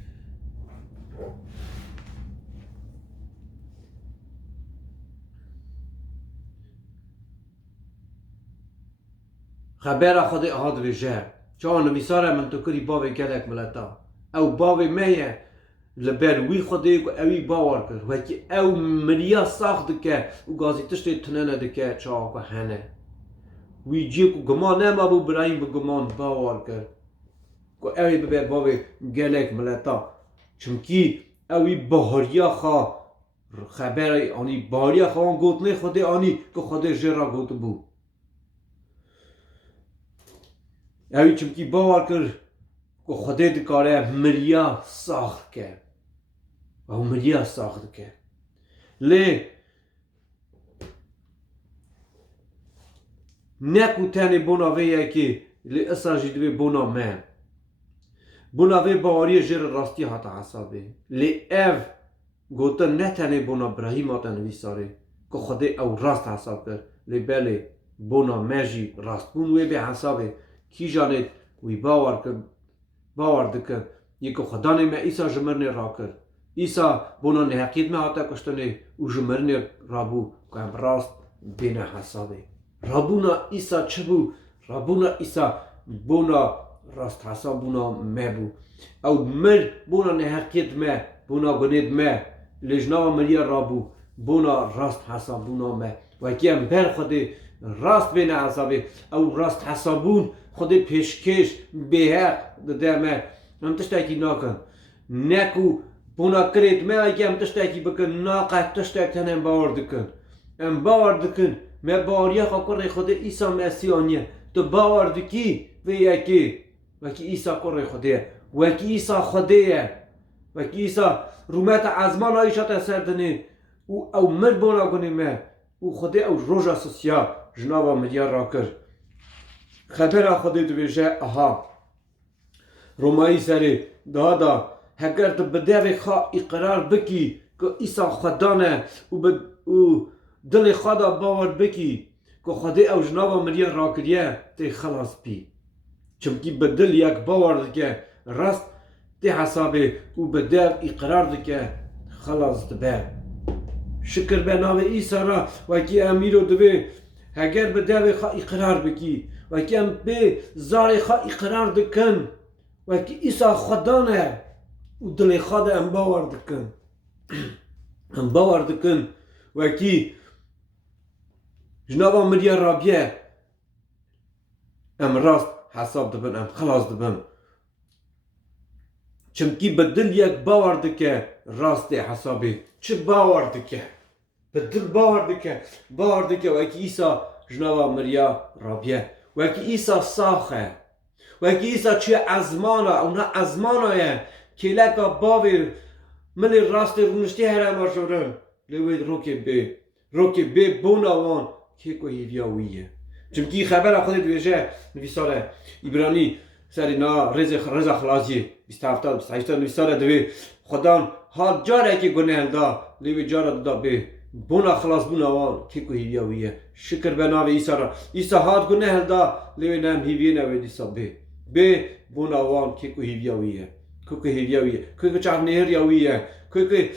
خبر خود احاد ویجه چون نویساره من تو کری باوی گلک ملتا او باوی میه لبر وی خودی کو اوی باور کرد وکی او مریا ساخت که او گازی تشتی تننه دکه چاو که هنه وی جی کو گمان نما بو برایم به گمان باور کرد کو اوی ببر باوی گلک ملتا چونکی اوی بهاریا خوا خبر آنی بهاریا خوا گوتنه خودی آنی که خودی جرا گوت بو اوی چونکی باور کرد که خودی دکاره مریا ساخت کرد و مریا ساخت کرد لی نکو تنی بوناویه که لی اصلا جدوی بونا من بوناوی باوری جر راستی هاتا حسابه لی اف گوتن نه تنی بونا ابراهیم هاتا نویساره که خودی او راست حساب کرد لی بله بونا مجی راست بون وی به حسابه کی جانید وی باور دکن یکو خدا نمی ایسا جمرنی را کرد ایسا بونا نحقید می هاتا کشتنه و جمرنی را بو که هم راست بین حسابه رابونا ایسا چه بو؟ رابونا ایسا بونا راست حساب بونا مه بو او مر بونا نحقید مه بونا گنید مه لجناو مریا را بو بونا راست حساب بونا مه و اکی هم بر خودی راست بین حسابه او راست حسابون خودی پیشکش به حق ده مه هم تشتاکی ناکن نکو بونا کرد ما اگه ام تشتاکی بکن ناقه تشتاک تنم باور دکن ام باور دکن ما باوریا خاکر خود عیسی مسیحانیه تو باور دکی و یکی عیسی کر خوده وکی عیسی خوده وکی عیسی رومت ازمان آیشات سردنه او مر بونا کنه ما او خوده او روژا سوسیا جنابا مدیار را کرد خبر خوده دویجه اها رومایی سری دادا هگر تو بدوی خواه اقرار بکی که عیسی خدانه او دل خدا باور بکی که خوده او جنابا مدیار را کریه تی خلاص بی چمکی بدل یک باور دکه راست تی حسابه او بدو اقرار دکه خلاص دبه شکر به نام عیسی را وکی امیرو دوی هگر بدوی خواه اقرار بکی وکی ام به زار خواه اقرار دکن وکی عیسی خدانه و دل خدا ام باور دکن ام باور دکن وکی جنابا مریا رابیه ام راست حساب دبن ام خلاص دبن چمکی بدل یک باور دکه راست حسابی چه باور دکه بدل باور دکه وکی عیسی جنابا مریا رابیه وکی عیسی ساخه وکی عیسی چه ازمانه اونا ازمانه که لکا باوی ملی راست رونشتی هرم آشورن لوید روکی بی بوناوان که که هیویاویه چمکی خبر خودت ویژه نویساره ایبرانی سری نا رز خلاصی 27 نویساره دوی خدان حال جاره که گناه دا لیوی جاره دا بی بونا خلاص بوناوان که که هیویاویه شکر به نام عیسی را عیسی حال گناه دا لیوی نام هیویه نوی دیسا بی بوناوان که که هیویاویه که چه نهریاویه که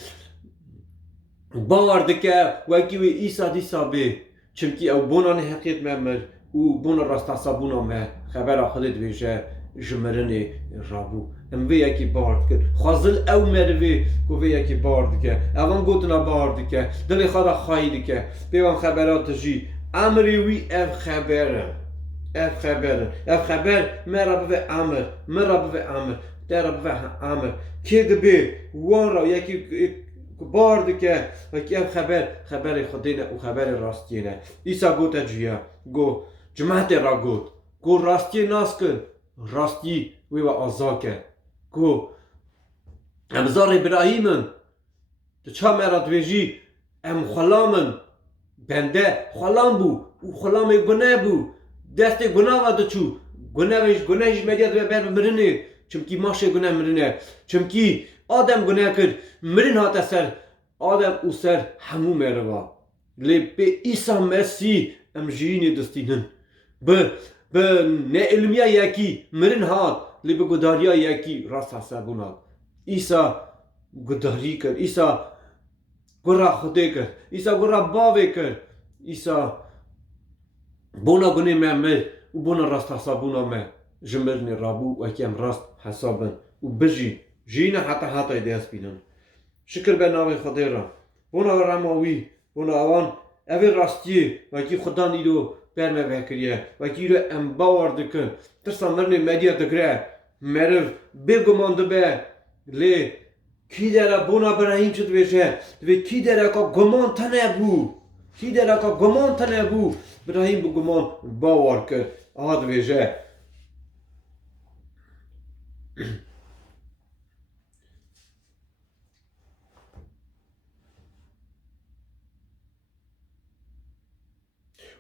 باور دکه وکی وی عیسی دیسا بی چمکی او بونا نحقیت ممر او بونا راستا بونا مه خبر خودت ویشه جمرنی رابو ام وی یکی بارد کرد خازل او مروی کو وی یکی بارد که اوان گوتنا بارد که دل خدا خواهید که بیوان خبرات جی امری وی اف خبر مرا به امر در به امر که دبی وان را یکی بارد که وکی ام خبر خودینه و خبر راستینه ایسا گوتا جیا گو جماعت را گو راستی ناس کن راستی وی و آزاکه گو امزار ابراهیمن تو چه مراد ویجی ام خلامن بنده خلام بو او خلام گناه بو دست گناه و دچو گناهش مدیاد و بر مرنه چمکی ماشه گناه مرنه چمکی آدم گناه کرد مرن هات سر آدم او سر همو مروا لی به عیسی مسیح ام جینی دستینن به نعلمیا یکی مرن هات لی به گداریا یکی راست حسابونات عیسی گداری کرد عیسی گرا خوده کرد عیسی گرا باوه کرد عیسی بونا گناه ممر و بونا راست حسابونا مه جمرنی رابو و کم راست حسابن و بجی جینا حتی دیاس بینن شکر به نام خدا را بونا رماوی بونا آوان اوی راستی و کی خدا نیدو برمه بکریه و کی رو ام باور دکن ترسا مرنی مدیا دکره مرف بگمانده به لی کی داره بونا براهیم چود بشه دوی کی داره که گمان تنه بو براهیم بو گمان باور کرد آد بشه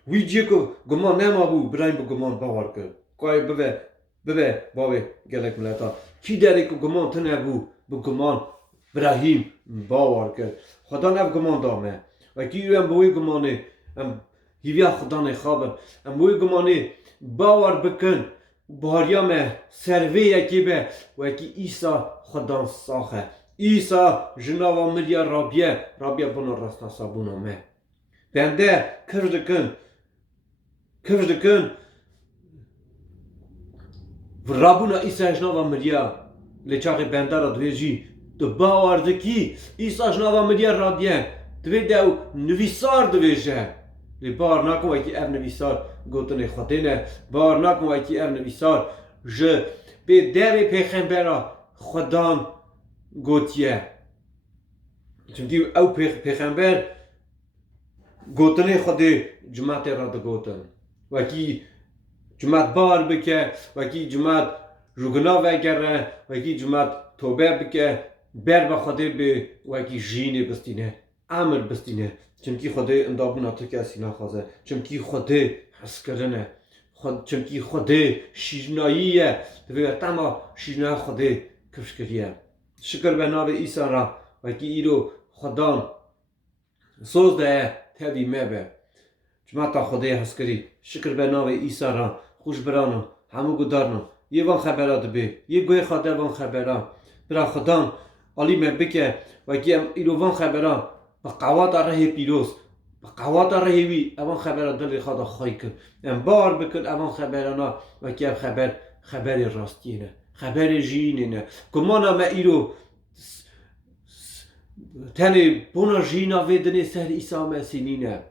وی جی کو گمان نما بو برایم بو گمان باور کرد کوی ببه باوی گلک ملتا کی داری که گمان تنه بو گمان براهیم باور کرد خدا نب گمان دامه و کی هم بوی گمانه ام هیویا خدا نخوابن ام بوی گمانه باور بکن باریا مه سروی یکی به و کی عیسی خدا ساخه عیسی جناوا مریا رابیه بنا راستا سابونا مه بنده کردکن و رابونا عیسی جناوا مریا لچاقی بنده را دویجی تو باور دکی عیسی جناوا مریا رابیه دوی دو نویسار دویجه لی بار نکن وکی اب نویسار گوتن خودینه بار نکن وکی اب نویسار به دوی پیغمبرا خدان گوتیه چونکی او پیغمبر گوتنه خود جماعت را دگوتن وکی جماعت بار بکه وکی جماعت روگنا وگره وکی جماعت توبه بکه بر با خود به وکی جینه بستینه امر بستینه چونکی خود اندابونا تو کسی نخوازه چونکی خود حس کردنه چونکی خود شیرناییه دوی تما شیرنای خود کفش کریه شکر به نام عیسی را وکی ایرو خدان سوز ده تبی مبه جماعت خدا حس کری شکر به نام عیسی را خوش برانو همو گدارنو یه وان خبرات به یه گوی خدا وان خبرات برا خدان علی مبکه وکی ایرو وان خبرات با قوات راه پیروز با قوات راهوی اوان خبرات دل خدا خواهی کن بار بکن اوان خبرانا وکی خبر راستینه خبر جینه کمانا ما ایرو تنه بونا جینا ویدنه سر عیسی مسیح نینه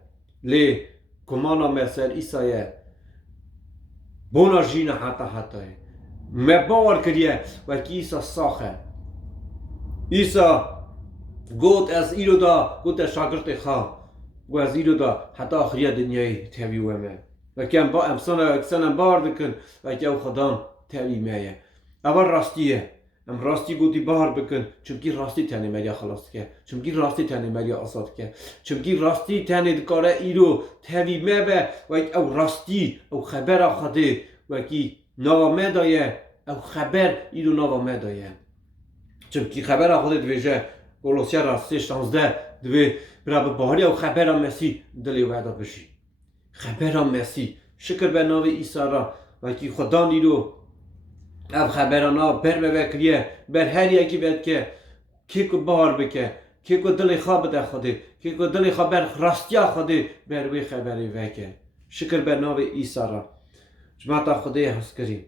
لی کمانا ما سر عیسیه بونا جینا حتی ما باور کریه وکی عیسی ساخه عیسی گوت از ایرو دا گوت شاگرد خواه و از ایرو دا حتی آخری دنیای تبی ومه وکی با امسان بار بکن وکی او خدان تبی میه اول راستیه راستی گوتی بار بکن چونکی راستی تنه مریا خلاص که چونکی راستی تنه مریا آساد که چونکی راستی تنه دکاره ایرو تبی میبه وکی او راستی او خبر خده وکی نوامه دایه او خبر ایرو نوامه دایه چونکی خبر خده دویجه گلوسیا راستی 16 دوی برای باری او خبر مسیح دلی وعده بشی خبر مسیح شکر به نام عیسی را وکی خدا نیرو اب خبرانا بر بکریه بر هر یکی بد که کی کو بار بکه کی کو دلی خواب ده خوده کی کو دلی خواب بر راستیا خوده بر وی خبری وکه شکر به نام عیسی را جماعت خدا حس کری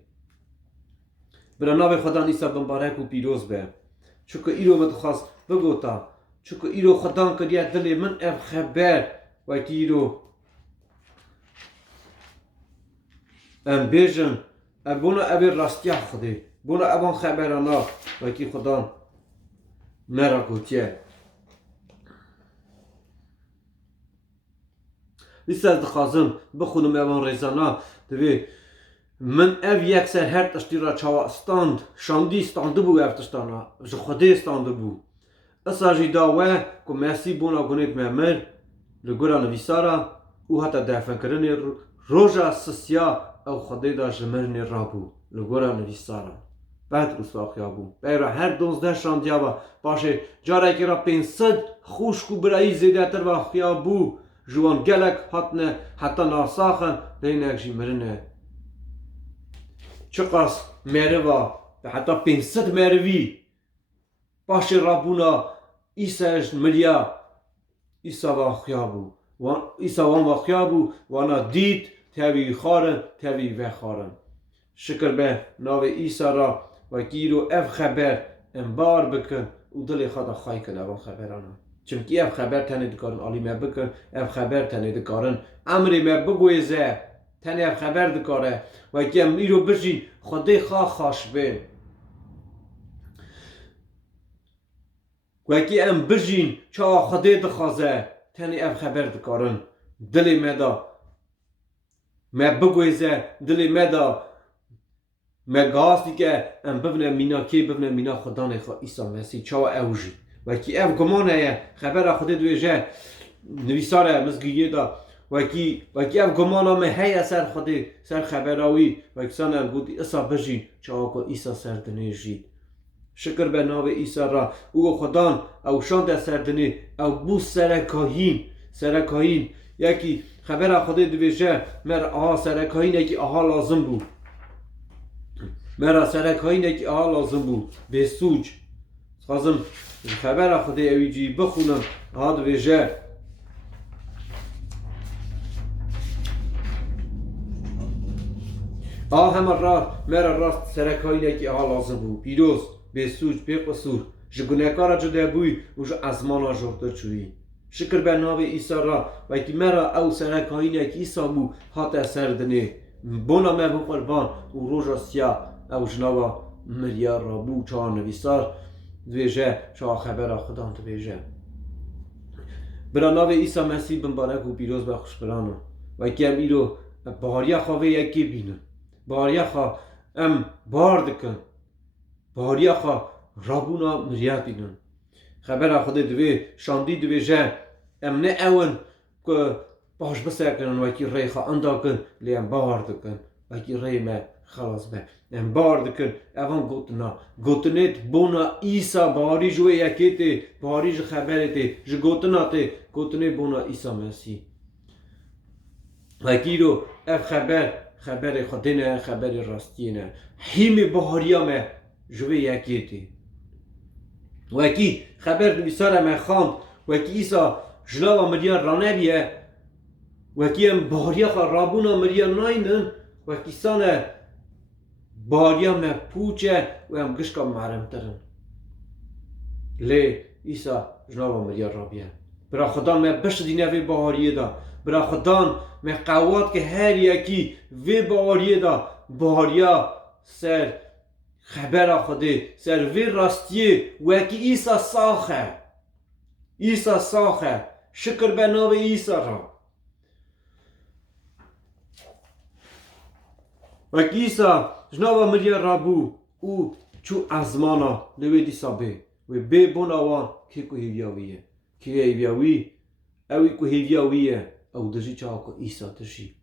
بر نام خدا عیسی مبارک و پیروز به چون ایرو متخواست بگوتا چون ایرو خدا کریه دلی من اب خبر و ایرو ام بیژن بونا ابی راستیا خودی بونا ابان خبرانا وکی خدا مرا گوتیه لیست از دخوازم بخونم ابان ریزانا دوی من اب یک سر هر تشتی را چاوا استاند شاندی استانده بو اب تشتانا جو خودی استانده بو اساجی داوه که مسی بونا گونید ممر لگورا نویسارا او حتی دفن کردن روژا سسیا او خدای دا جمرنی رابو لگورا نویسارا بعد رسواخیا بو بیرا هر 12 شاندیا با باشه جاره که را 500 خوشکو برای زیده تر واخیا بو جوان گلک حتنه حتی ناساخن دینک جمرنه چقاس مره و حتی 500 مروی باشه رابونا ایساش ملیا ایسا واخیا بو ایسا وان واخیا بو وانا دید تبی خارن تبی و خارن شکر به نام عیسی را و گیرو اف خبر انبار بکن و دل خدا خواهی کن اون خبرانا چونکی اف خبر تنه دکارن عالی ما بکن اف خبر تنه دکارن امری ما بگویزه تنه اف خبر دکاره و گیم ایرو بجین خدای خواهش بین و گیم بجین چا خدای دخوازه تنه اف خبر دکارن دلی مدا ما بگویزه دلی مدا ما گاستی که ام ببنه مینا کی ببنه مینا خدا نخوا عیسی مسیح چا اوجی و کی اف گمانه خبر خدا دویجه نویساره مزگیه دا و کی اف گمانه ما هی سر خدا سر خبراوی و کسان ام گوتی اصا بجین چا کو عیسی سر دنیجی شکر به نام عیسی را او خدا او شان در سردنی او بو سر کاهین یکی خبر خدا دویجه مر آها سر کاهین یکی آها لازم بود مرا سرکایی که آها لازم بود به سوج خواستم خبر خدا اویجی بخونم آها دویجه آها همه راست مرا راست سرکایی که آها لازم بود پیروز به سوج به قصور جگونکارا جده بوی و جو ازمانا جوخته چوی شکر به نام عیسی را و که مرا او سرکایی که عیسی بود حتی سردنه بونا مبو قربان و روژا سیا او جنابا ملیار را بو چا نویسار دویجه چا خبر خدا دویجه برا ناو عیسی مسیح بمبارک و پیروز به خوش برانو و که ام ایرو باریا خواه یکی بینن باریا خواه ام بار دکن باریا خواه رابونا مریاد بینن خبر خود دوی شاندی دوی جه ام نه اون که باش بسکن و که ری خواه اندا کن لی ام بار دکن و که ری ما خلاص به ام بار دکن اوان گوتنت بونا عیسی باری جوی یکی تی باری جو خبری تی جو گوتنا تی گوتنه بونا عیسی مسیح و که رو اف خبر خودینه خبر راستینه هیمی باریا ما جوی یکی تی و کی خبر نویسار ما خواند و کی عیسی جلو مریا رانه بیه و کی ام باریا خا رابونا مریا ناینن و کی سانه باریا ما پوچه و ام گشکا معرم ترن لی عیسی جلو مریا رابیه برا خدا ما بشت دینه وی باریه دا برا خدا ما قوات که هر یکی وی باریه دا باریا سر خبر خودی سر وی راستیه و کی عیسی ساخه شکر به نام عیسی را و کی عیسی جناب مریا رابو او چو ازمانا لوی دی سابه و به بوناوان که کو هیویاویه که هیویاوی اوی کو هیویاویه او دجی چا کو عیسی تشی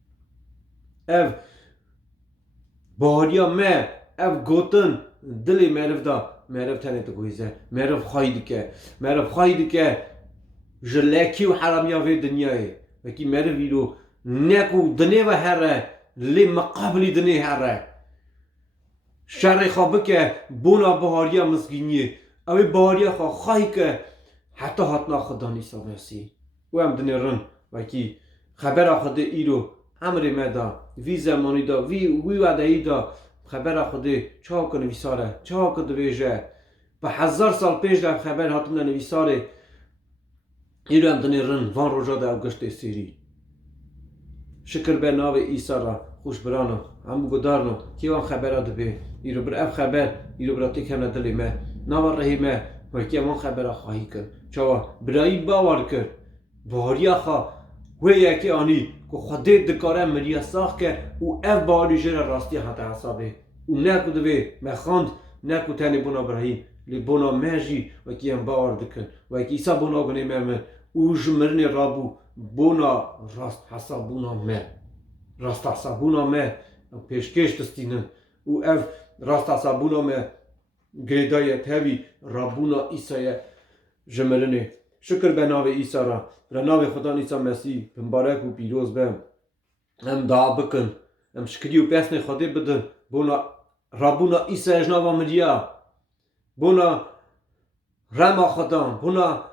اف باریا ما اف گوتن دلی مرف تنه تو گویزه مرف خواهی که جلکی و حرامی وی دنیای وکی مرف ویلو نکو دنیا و هره لی مقابلی دنیا هره شر خوابه که بونا بهاریا مسگینیه اوی بهاریا خواهی که حتی خدا نیسا مسیح و هم دنیا رن وکی خبر خود ایرو امر مدا وی زمانی دا وی وعده دا خبر خودی چه کنه نویساره چه کنه ویژه به 1000 سال پیش در خبر هاتم نویساره ایرو هم دنی رن وان روژا در اوگشت سیری شکر به ناو عیسی را خوش برانو هم گدارنو که وان خبر دبی ایرو بر اف خبر ایرو برا تکنه دلی ما ناو رحیمه و که وان خبر خواهی کن چه برایی باور کرد باریا خواه و یکی آنی که خودی دکاره مریا ساخت که او اف باری جر راستی حتی حسابه او نکو دوی مخاند نکو تنی بونا برایی لی بونا مجی و کی هم باور دکن و کی ایسا بونا گنی مهمه او جمرنی رابو بونا راست حساب بونا مه راست حساب بونا مه پیشکش دستینن او اف راست حساب بونا مه گریدای تاوی رابونا ایسای جمرنی شکر به ناو عیسی را به ناو خدا عیسی مسیح مبارک و پیروز بم ام دعا بکن ام شکری و پسن خدا بدن بونا رابونا عیسی جناب مریا بونا رما خدا بونا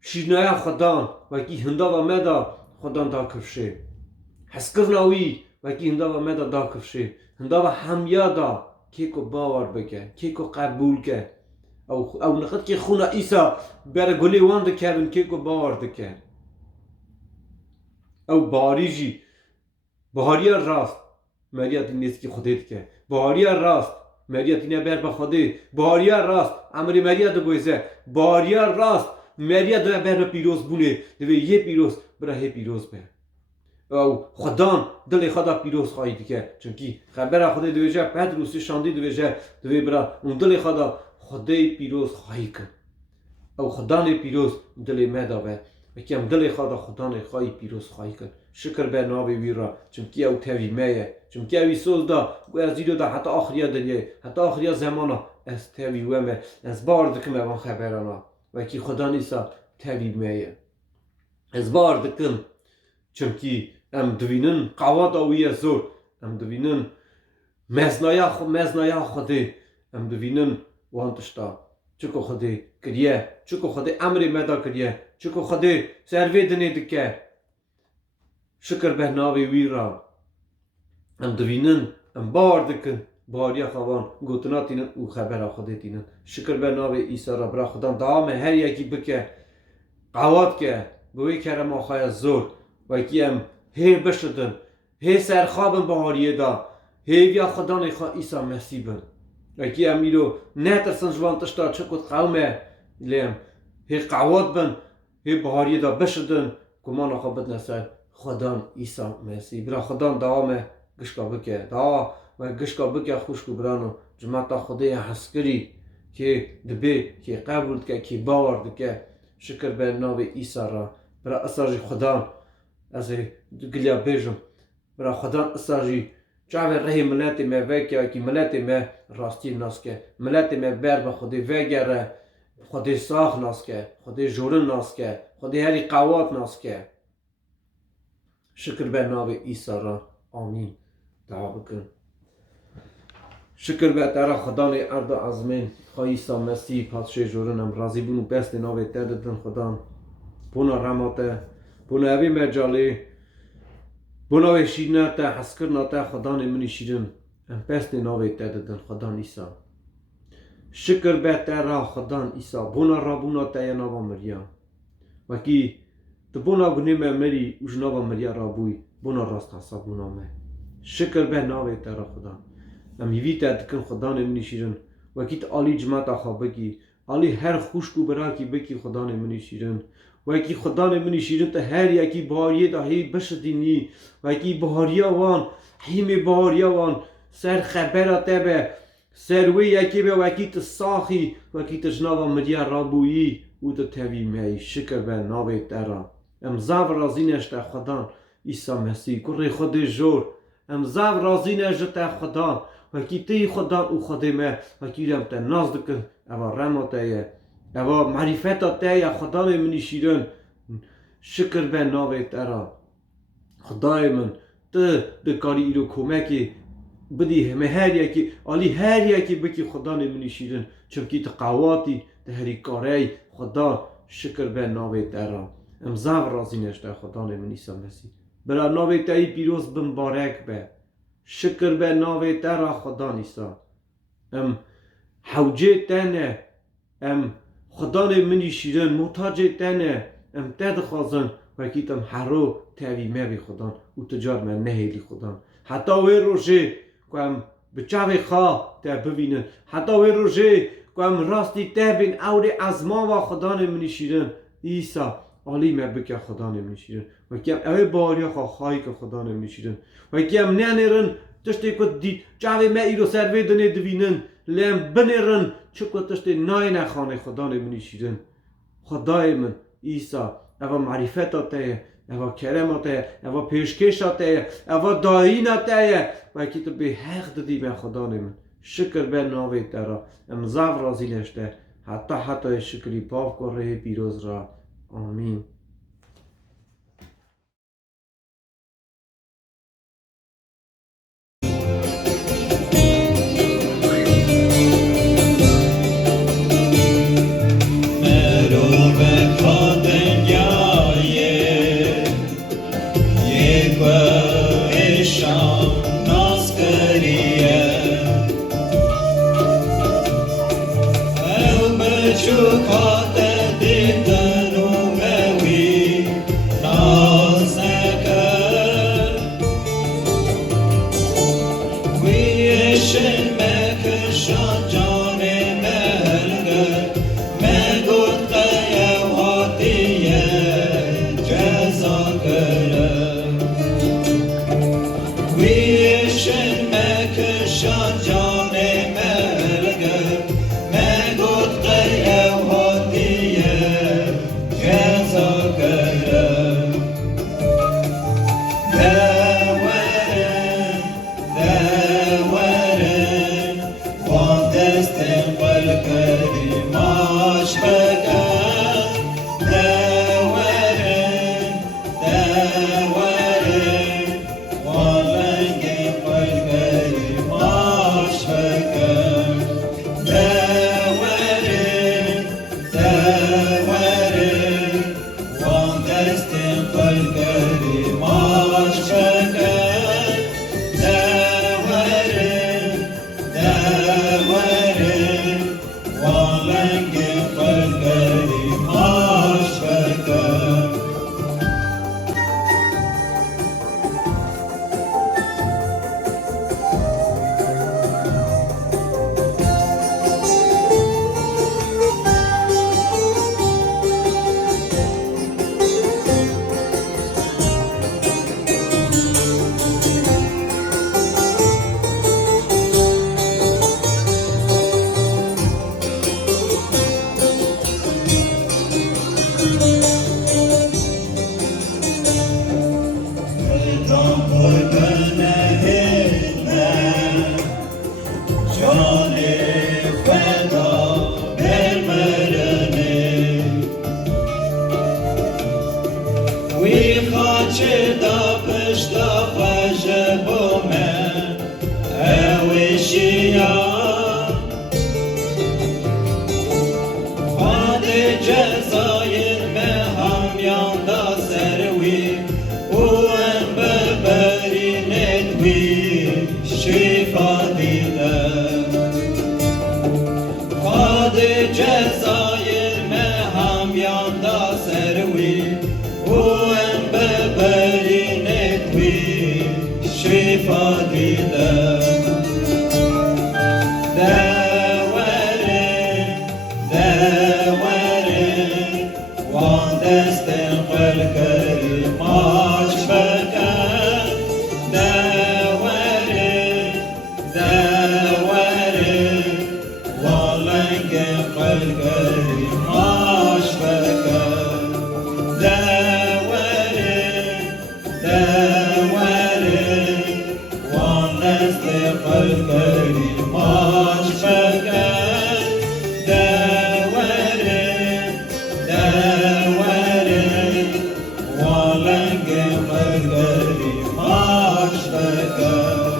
شینای خدا و کی هندا و مدا خدا دا کفشه حسکرناوی و کی هندا و مدا دا کفشه هندا و همیا دا کی کو باور بکه کی کو قبول که او نخد که خونه عیسی بر گلی وان دکرن که کو باور دکر او باریجی بهاریا راست مریت نیست که خودت که بهاریا راست مریت نه بر به خودی بهاریا راست امر مریت گویزه بهاریا راست مریت دو بر پیروز بونه دوی یه پیروز برای پیروز به او خدا دل خدا پیروز خواهید که چونکی خبر خدا دوی جا پدروسی شاندی دوی جا دوی برا اون دل خدا خدای پیروز خواهی کن او خدا نه پیروز دل مداوه و که هم دل خدا نه خواهی پیروز خواهی کن شکر به ناوی ویرا چونکی او تاوی میه چونکی اوی سوز دا و از دیدو دا حتی آخریا دنیه حتی آخریا زمانا از تاوی ومه از بار دکم اوان خبرانا و که خدا نیسا تاوی میه از بار دکم چونکی ام دوینن قوات اوی زور ام دوینن مزنایا خودی ام دوینن وانتشتا چکو خودی کریه چکو خودی امر مدا کریه چکو خودی سروی دنی دکه شکر به ناوی ویرا ام دوینن ام بار دکن باریا خوان گوتناتینن او خبر خودی تینن شکر به ناوی عیسی را برا خدا دام هر یکی بکه قوات که بوی کرم آخای زور و کی ام هی بشدن هی سرخوابن بهاریه دا هی بیا خدا نخوا عیسی مسیح بن و کی امیرو نترسن جوان تشتا چکت قومه لیم هی قوات بن هی بهاری دا بشدن گمان آخوا بدن سر خدان عیسی مسیح برا خدان دعامه گشکا بکه دعا و گشکا بکه خوشکو برانو جماعتا خدای حسکری که دبی که قبول که که باور دکه شکر به نام عیسی را برا اساجی خدان از گلیا بیجم برا خدان اساجی چاوه رهی ملت ما وکه که ملت ما راستی ناس که ملت ما بر به خدای وگره خدای ساخ ناس که خدای جورن ناس که خدای هری قوات ناس که شکر به نام عیسی را آمین دعا بکن شکر به ترا خدای ارد عظمین خواهی عیسی مسیح پادشه جورنم راضی بونو بست نام ترددن خدا بونا رماته بونا اوی مجالی بونا شیرنا تا حسکرنا تا خدا نمونی شیرن ام بست نام ترددن خدا عیسی شکر به ترا خدا عیسی بونا رابونا تا یا نام مریم وکی تو بونا گنیم مری اوش نام مریم رابوی بونا راست حساب بونا مه شکر به نام ترا خدا ام یویت دکن خدا نمونی شیرن وکیت عالی جماعت آخوا بکی عالی هر خوشکو برا کی بکی خدا نمونی شیرن وکی خدا نمونی شیرن تا هر یکی بهاریه دا هی بشدینی وکی بهاریه وان هیمی بهاریه وان سر خبره تبه سروی یکی به وکی تساخی وکی تجناب مریا رابویی او تا تبی می شکر به ناوی ترا ام زاو رازینش تا خدا عیسی مسیح کره خود جور ام زاو رازینش تا خدا وکی تی خدا او خدا ما وکی رم تا ناز دکن اوا رماتایه اوا معرفتاتایه خدا منی شیرن شکر به ناوی ترا خدای من تو دکاری ایرو کمکی بدی همه هر یکی علی هر یکی بکی خدا منی شیرن چونکی تو قواتی تو هری کاری خدا شکر به ناوی ترا ام زاو رازی نشته خدا منی سمسی برا ناوی تایی پیروز بمبارک به شکر به ناوی ترا خدا نیسا ام حوجه تنه ام خدا منی شیرن محتاج تنه ام تد خوازن وکی تم هرو تاوی مبی خدا او تجار من نهیلی خدا حتی وی روژه که ام بچاوی خواه تا ببینن حتی وی روژه که ام راستی تبین اوری ازما و خدا منی شیرن ایسا عالی مبکه خدا منی شیرن وکی ام اوی باریا خواهی که خدا منی شیرن وکی ام ننرن تشتی که دید چاوی ما ایرو سروی دنه دوینن لیم بنرن چکو تشتی نای نخانه خدا منی شیرن خدای من ایسا اوا معرفتاته اوا کرماته اوا پیشکشاته اوا دایناته وکی تو به حق دادی به خدا من شکر به ناوی ترا امزاو رازی نشته حتی شکری پاک کره پیروز را آمین We شفا دیدم وان دست القلب ماش بکن والنگ قلب ماش بکن وان دست قلب ماش بکن والنگ قلب ماش بکن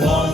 وان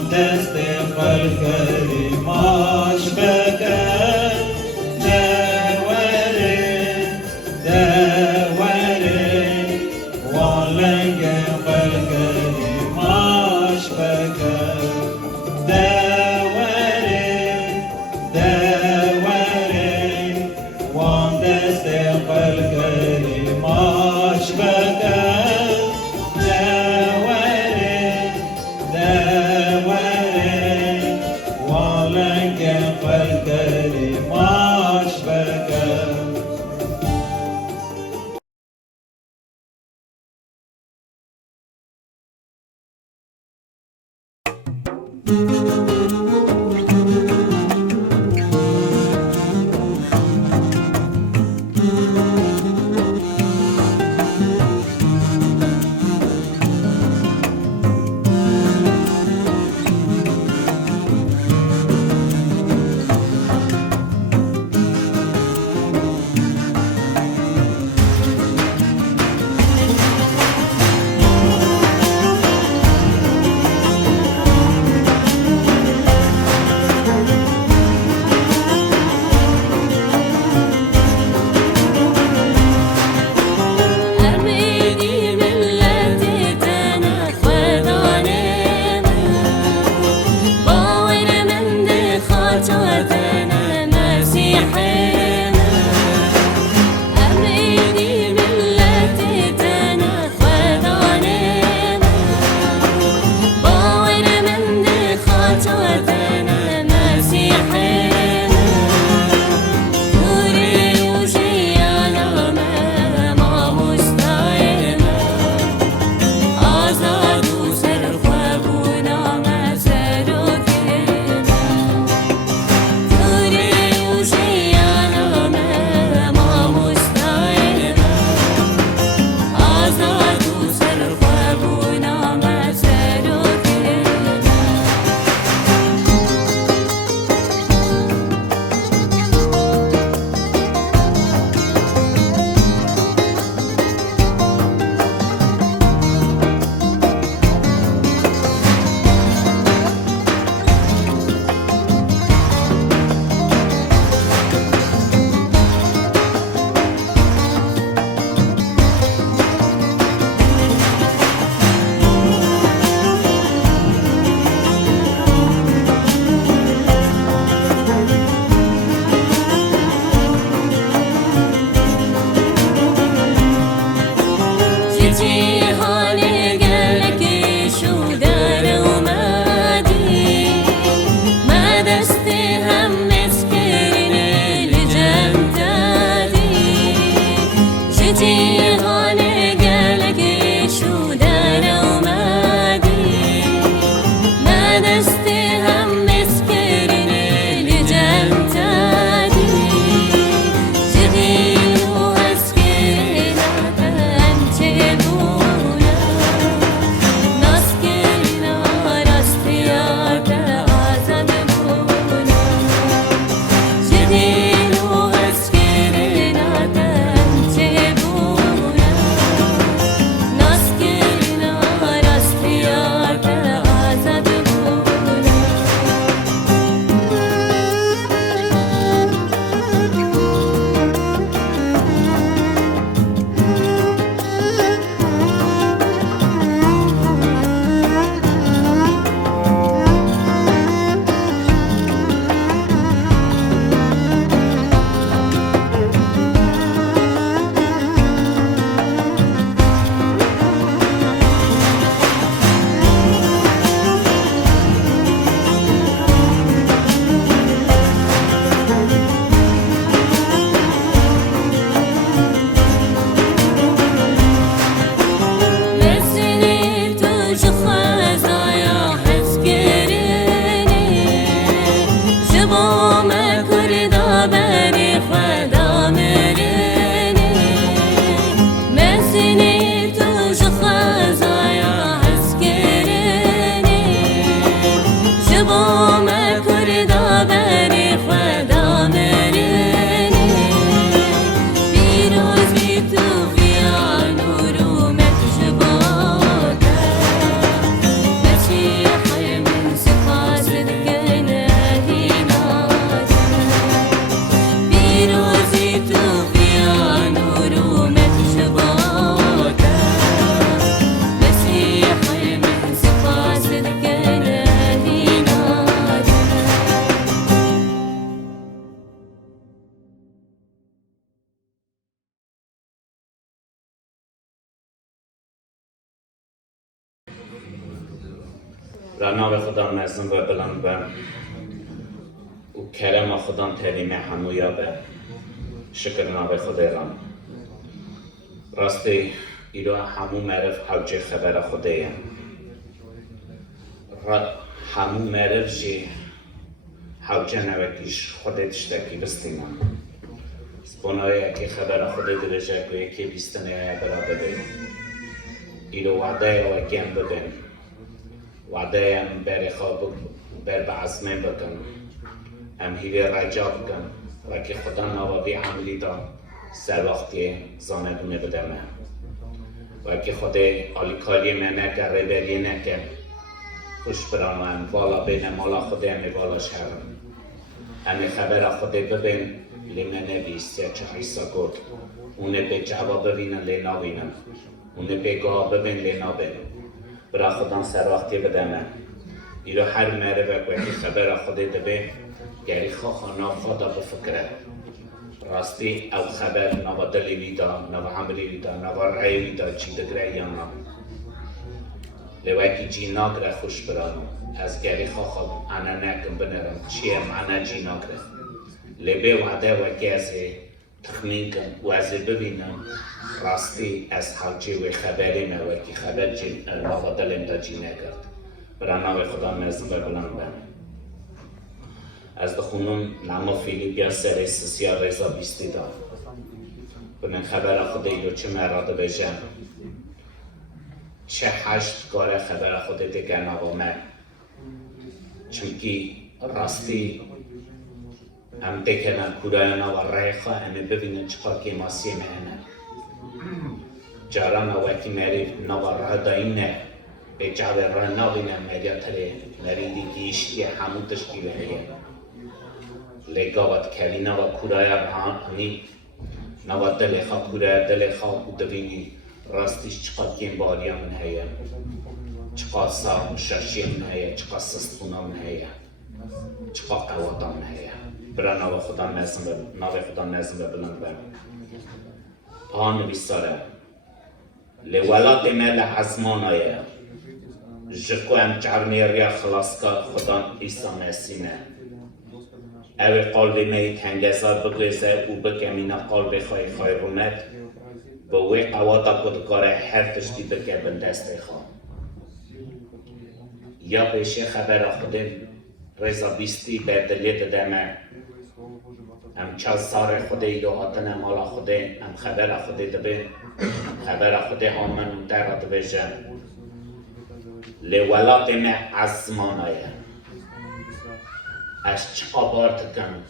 را نام خدا مزن و بلند به و کرم خدا تریم همویا به شکر نام خدا رام راستی ایرو همو معرف حوجه خبر خدایه همو معرف جی حوجه نوکیش خودت شتکی بستینم سپونای که خبر خودت دوشه که یکی بیستنه برا بده ایرو وعده و کم ببین وعده هم بر خواب بر بعضمه بکن هم هیوی رجا بکن و که خدا نوابی عملی دا سر وقتی زاندونه بدمه و که خدا آلیکاری من نکر ریبری نکر خوش برامن والا بین مالا خدا همی والا شهرم همی خبر خدا ببین لیمنه بیست چه حیثا گفت اونه به جواب ببینن لی نابینن اونه به گاه ببین لی نابین برا خدا سر وقتی بدمه ایرو هر مره و که خبر خدا دبه گری خواه نافادا بفکره راستی او خبر نوا دلی ویدا نوا عمری ویدا نوا رعی ویدا چی دگره یا نا لوکی جی ناگره خوش برانو از گری خواه انا نکم بنرم چیه معنا جی ناگره لبه وعده وکی از تخمین کن و از ببینم راستی از حوچه و خبری ما وکی خبر جی نوا دلیم دا جی نگرد برا ناوی خدا مزن و بلند بم از دخونم نما فیلیپیا سر سسیا رضا بیستی دار بنن خبر خودی رو چه مراده بجم چه هشت کاره خبر خودی دیگه نوامه چونکی راستی هم دیکنن کودای نوا ریخا همی ببینن چقدر که ماسی مهنه جارا نوکی مری نوا راه داینه به جاوه راه نوینه مریا تره مریدی گیشتی همون تشکیله هیه لگاوت کلی نوا کودای رهانی نوا دل خواه کودای دل خواه و دوینی راستیش چقدر کیم باریا من هیه چقدر صاحب شاشی من هیه چقدر سستونا من هیه چقدر قواتا من هیه برا نوا خدا نزم و بلند بم آن بیستاره لولات مل عزمان آیه جکو هم جرمی ریا خلاص که خدا ایسا مسینه او قلبی می کنگزار بگویزه و بکمینا قلبی خواهی رومد با وی قواتا کدکاره هر تشتی بکر بندسته خواه یا پیشه خبر خودم رضا بیستی به دلیت دمه هم چاز سار خودی دو آتن مالا خودی هم خبر خودی دبه خبر خودی همون در دبه جن لولات ما عزمان آیه از چقا بارت کن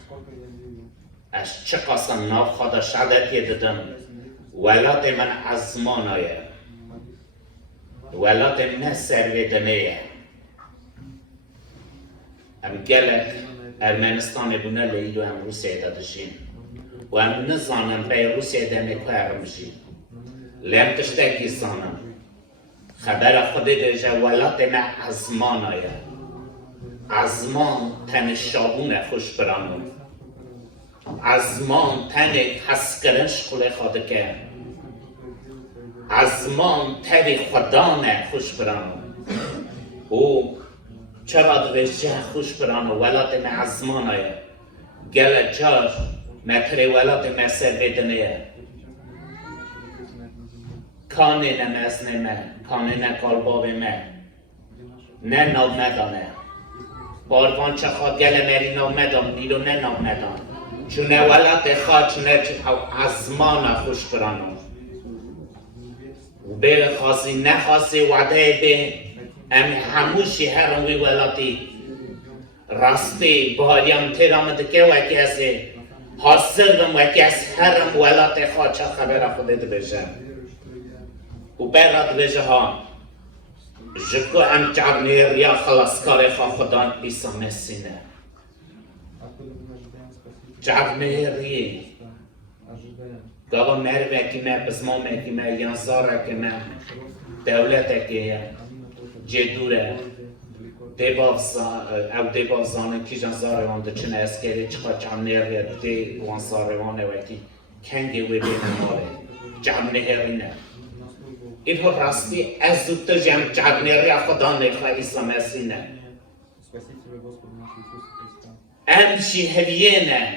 از چقا سناف خدا شدتی ددم ولات من عزمان آیه ولات من سرویدنه هم گلک ارمنستان بونه لیدو هم روسیه دادشین و هم نزانم به روسیه دمه کارم جین لیم تشتکی زانم خبر خودی دیجه ولات من عزمان آیه عزمان تن شابونه خوش برانم عزمان تن حسکرنش خلی خواده که عزمان تن خدانه خوش برانم او چرا دوشه خوش برانم ولات من عزمان آیه گل جار متری ولات من سر بدنه کانه نمزنه من کانه نکالباب من نه نام ندانه باروان چه خواد گل مری نام ندام نیرو نه نام ندام چونه ولات خواد چونه عزمان خوش برانم و به خاصی نخاصی وعده به امی هموشی هرمی ولاتی راستی باریم تیرامد که وکی از حاصلم وکی از هرم ولات خواد چه خبر خودت بشه و برات بشه ها جکو ام جرنی ریا خلاصکار خواه خدا ایسا مسینه جرنی ری گاوا مروه که من بزمامه که من یانزاره که من دولته که جدوره دیباف زانه که جانزاره وانده چنه اسکری چقا جرنی ری دی وانزاره وانه وکی کنگی وی بینه ماره جرنی رینه اینها راستی از زودتر جمع خدا نخواه عیسی مسیح نه امشی هویه نه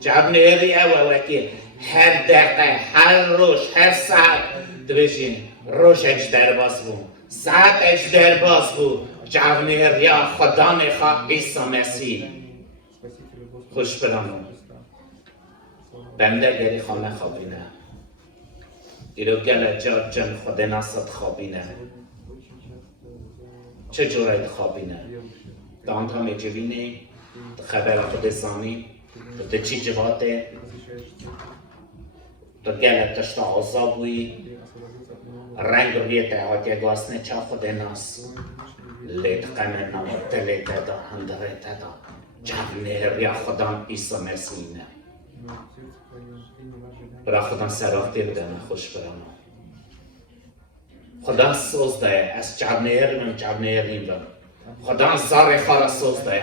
جمع اوکی هر دقیقه هر روز هر ساعت دوشین روز اجدر باز بود ساعت اجدر باز بود جمع خدا نخواه عیسی مسیح خوش برامون بنده گری خانه خوابینه ایرو گله جن خود ناسد خوابینه چه جورای خوابینه دانتا می جوینه خبر خود زانی تو چی جواته تو گله تشتا آزابوی رنگ رویته ها گاسنه چا خود ناس لیت قمه نمارت لیت دا هندره دا جهنه ریا خودم عیسی مسیحینه برا خودم سراختی بدم خوش برام خدا سوز ده از جهنه ریم خدا زار خارا سوز ده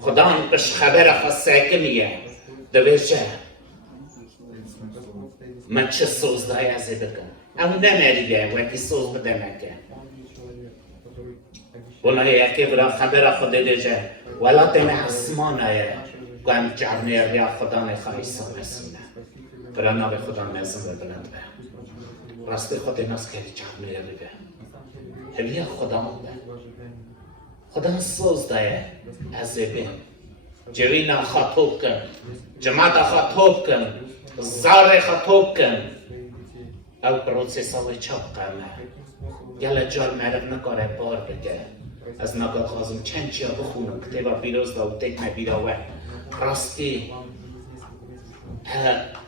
خدا بش خبر خواست سکنیه دویشه من چه سوز ده ازی بکن اما نمیریه وکی سوز بده مکه اونا یکی برا خبر خود دیجه ولا تن اسمانه قام جهنه ریا خدا نخواهی سامسینه برا نام خدا نزم بلند به راستی خود ناس که جهنه ریبه هلیه خدا به خدا سوز ده از بین جوینا خطوب کن جماعت خطوب کن زار خطوب کن او پروسیس های چاپ قمه گل جال مرد نکاره بار بگه از نگاه خواستم چند چیا بخونم کتابا بیروز دا و تک بیرا و راستی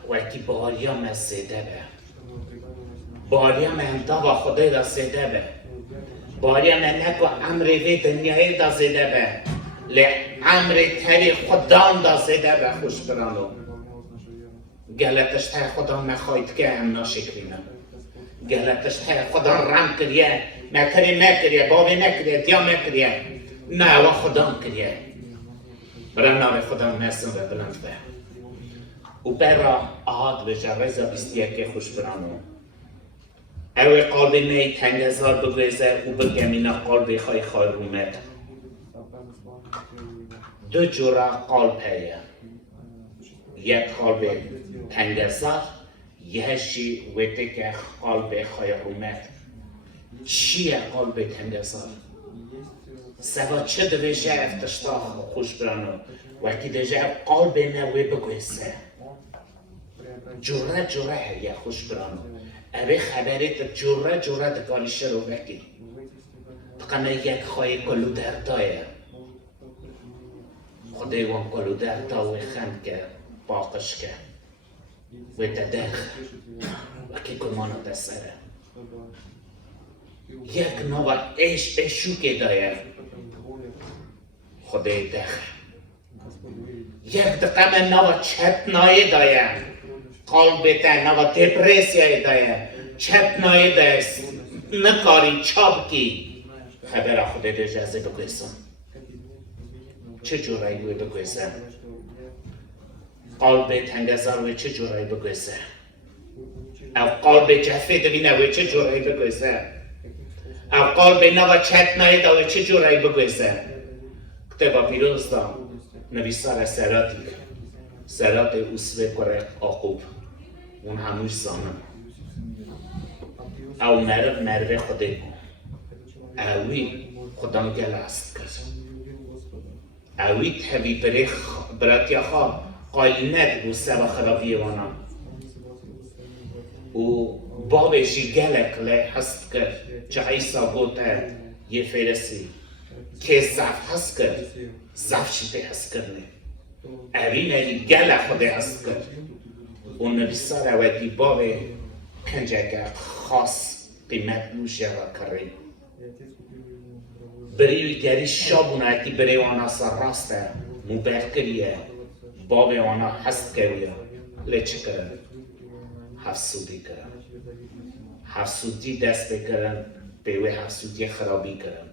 وقتی باریا من سیده به باریا من دا و خدای دا سیده به باریا من نکو امر وی دنیای دا سیده به لی امر تری خدام دا سیده به خوش برانو گلتش تای خدا نخواهید که هم ناشکرینم گلتش تای خدا رم کریه مکری نکریه باوی نکریه دیا نکریه نه و خدا کریه برای نام خدا نسیم و بلند به و برا آهاد بشه رزا بیستیه که خوش برانو اوی قلبی می تنگزار بگویزه و بگمینا قلبی خواهی خواهی رومد دو جورا قلب هیه یک قلب تنگزار یهشی ویده که قلب خواهی رومد چیه قلب تنگزار؟ سوا چه دویشه افتشتا خوش برانو وکی دیجه قلب نوی بگویزه جوره هیه خوش برانو اوی خبریت جوره دکاریشه رو بکی تقنه یک خواهی کلو دردایه خدای وان کلو دردا وی خند که باقش که وی تدرخ وکی کمانو دسره یک نوع اشو که دایه خدای دخ یک دقیقه نوع چتنایی دایه قلبت نوع دپریسیای دایه چتنایی دایه نکاری چاب کی خبر خدای دجازه بگویسم چه جورایی وی بگویسه قلب تنگزار وی چه جورایی بگویسه او قلب جفه دوینه وی چه جورایی بگویسه او قلب نوع چتنایی دا وی چه جورایی بگویسه کتابا پیروز دا نویسار سرات اوسوه کره آقوب اون هموش زانم او مرو خوده اوی خودم گل است کرد اوی تبی براتیا خواه قایلنت بو سبا خرابی وانا و بابشی گلک لی هست کرد چه عیسا گوته یه فرسی که زف هست کرد زف شیده هست کرده اوی نهی گل خوده هست کرد و نبیسار اوی باب کنجه خاص قیمت نوشه را کرده بریوی گری شابونه اتی بری وانا سر راسته مبر کریه باب وانا هست کریه لیچه کرن حفظودی کرن حفظودی دست بکرن بیوی حفظودی خرابی کرن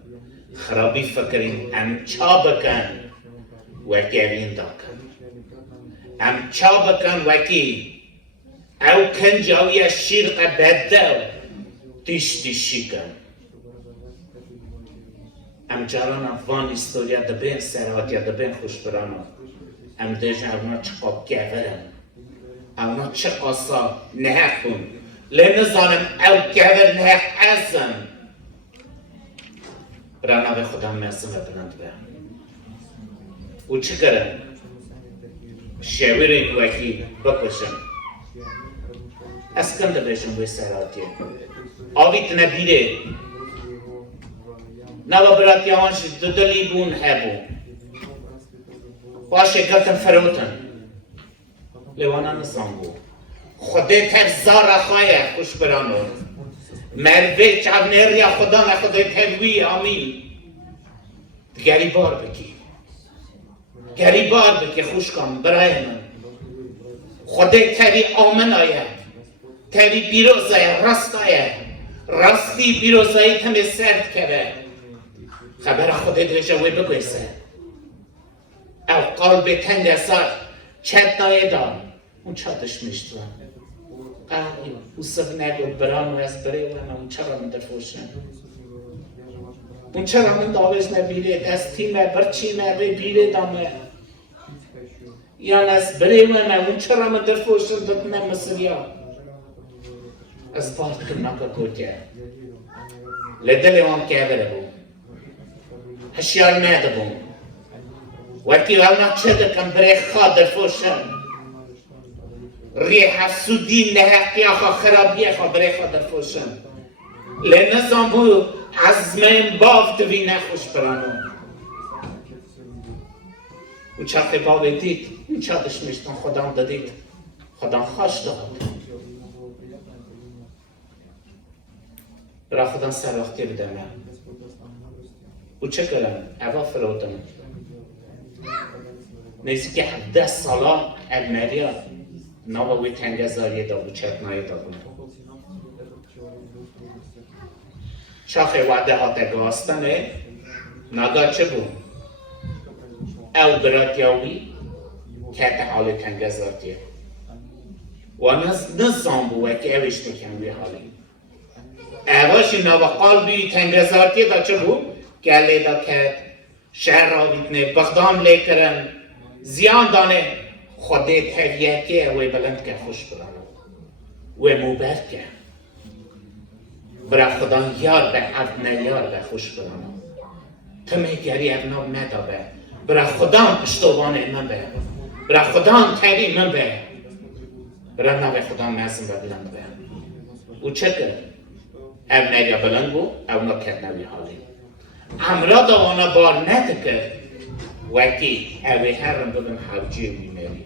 خرابی فکرین ام چا بکن وکی اوین دا کن ام چا بکن وکی او کنجاوی شیرق بده تیشتی کن ام جاران وان استوریا دبین سرات یا دبین خوش برانا ام دیجا اونا چقا گورن اونا چقا سا نهخون لنزانم او گور نهخ ازم برانا به خدا میسم و بلند به او چه کرن؟ شویره وکی بکشن اسکن دبیشن بوی سراتیه آویت نبیره نوا برات یوانش دودلی بون هبو باشه گلتن فروتن لیوانا نظام بو خوده تفزار خواهی خوش برانو مروه چاو نریا خدا نخوده تلوی آمین گریبار بکی گریبار بکی خوش کن برای من خوده تری آمن آید تری بیروز آید راست آید راستی بیروز آید همه سرد کرده خبر خوده دیجا وی بگویسه او قلب تنگ اصار چند نایه دار اون چادش میشتوان او صف نگو برانو از بره و اون چرا من درفوشن اون چرا من داوش نبیره دستیمه برچیمه بیره دامه یا از بره و اون چرا من درفوشن دادنه مسریا از بارد که نکا کوتیه لدل وان که بره بو هشیار نده بو وقتی اونا چه دکم بره خواه درفوشن ریح سودی نهقی آخا خرابی آخا بره خواه درفوشن لنظام بو عزمه باف دوی نخوش برانو او چاقی بابه دید او چادش میشتن خودم دادید خودم خوش داد برا خودم سر وقتی بدمه او چه کرن؟ اوا فروتم نیزی که 17 سالا المریا ناباوی تنگزاری دا و چتنایی دا بود شاخه وعده ها دگاستنه ناگاه چه بود؟ او براتیاوی که حال تنگزاریه و نظام بود که اوش نکنوی حالی اواشی نوا قلبی تنگزاریه دا چه بود؟ گله دا کرد شهر را بیتنه بغدام لیکرن زیان دانه خوده تریه که اوی بلند که خوش برانو و موبر که برا خدا یار به عبد نیار به خوش برانو تمه گری ابناب ندابه برا خدا پشتوانه من به برا خدا تری من به برا نوه خدا مزم به بلند به او چه کرد؟ اب نگه بلند بود او نکرد نوی حالی امرا دوانا بار نده وکی اوی هرم ببین حوجی میمری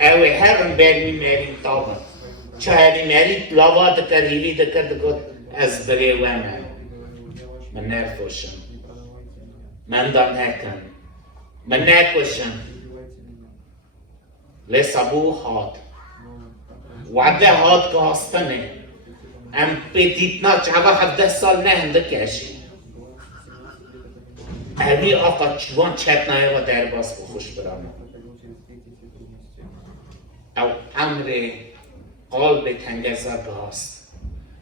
اوی هرم بر میمری طابن چهری مری لاوا دکر هیلی دکر دکر از بره و من نرفوشم من دان هکن من نکوشم لسابو هاد وعده هاد گاستنه ام پیدیتنا چهوا 17 سال نه هنده کشی اوی آقا چوان چتنای و در باز خوش برامو او امر قلب تنگزر گاست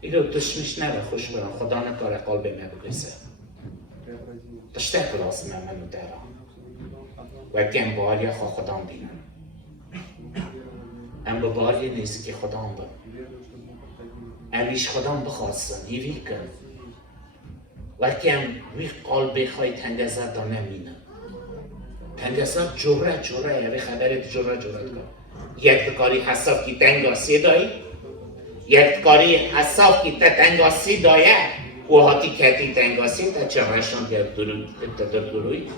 ایلو دشمش نبه خوش برام خدا نکاره قلب نبگیسه داشته خلاص منو درام و کم باریا خواه خدام بینم ام با باریا نیست که خدام بم امیش خدام بخواستم هیوی کن وکم وی قلب خواهی تنگزر دا نمینم تنگزر جوره یعنی خبرت جوره کن یک دکاری حساب کی تنگاسی دایی یک دکاری حساب کی تنگاسی دایه و هاتی کتی تنگاسی تا چه رشان در گروی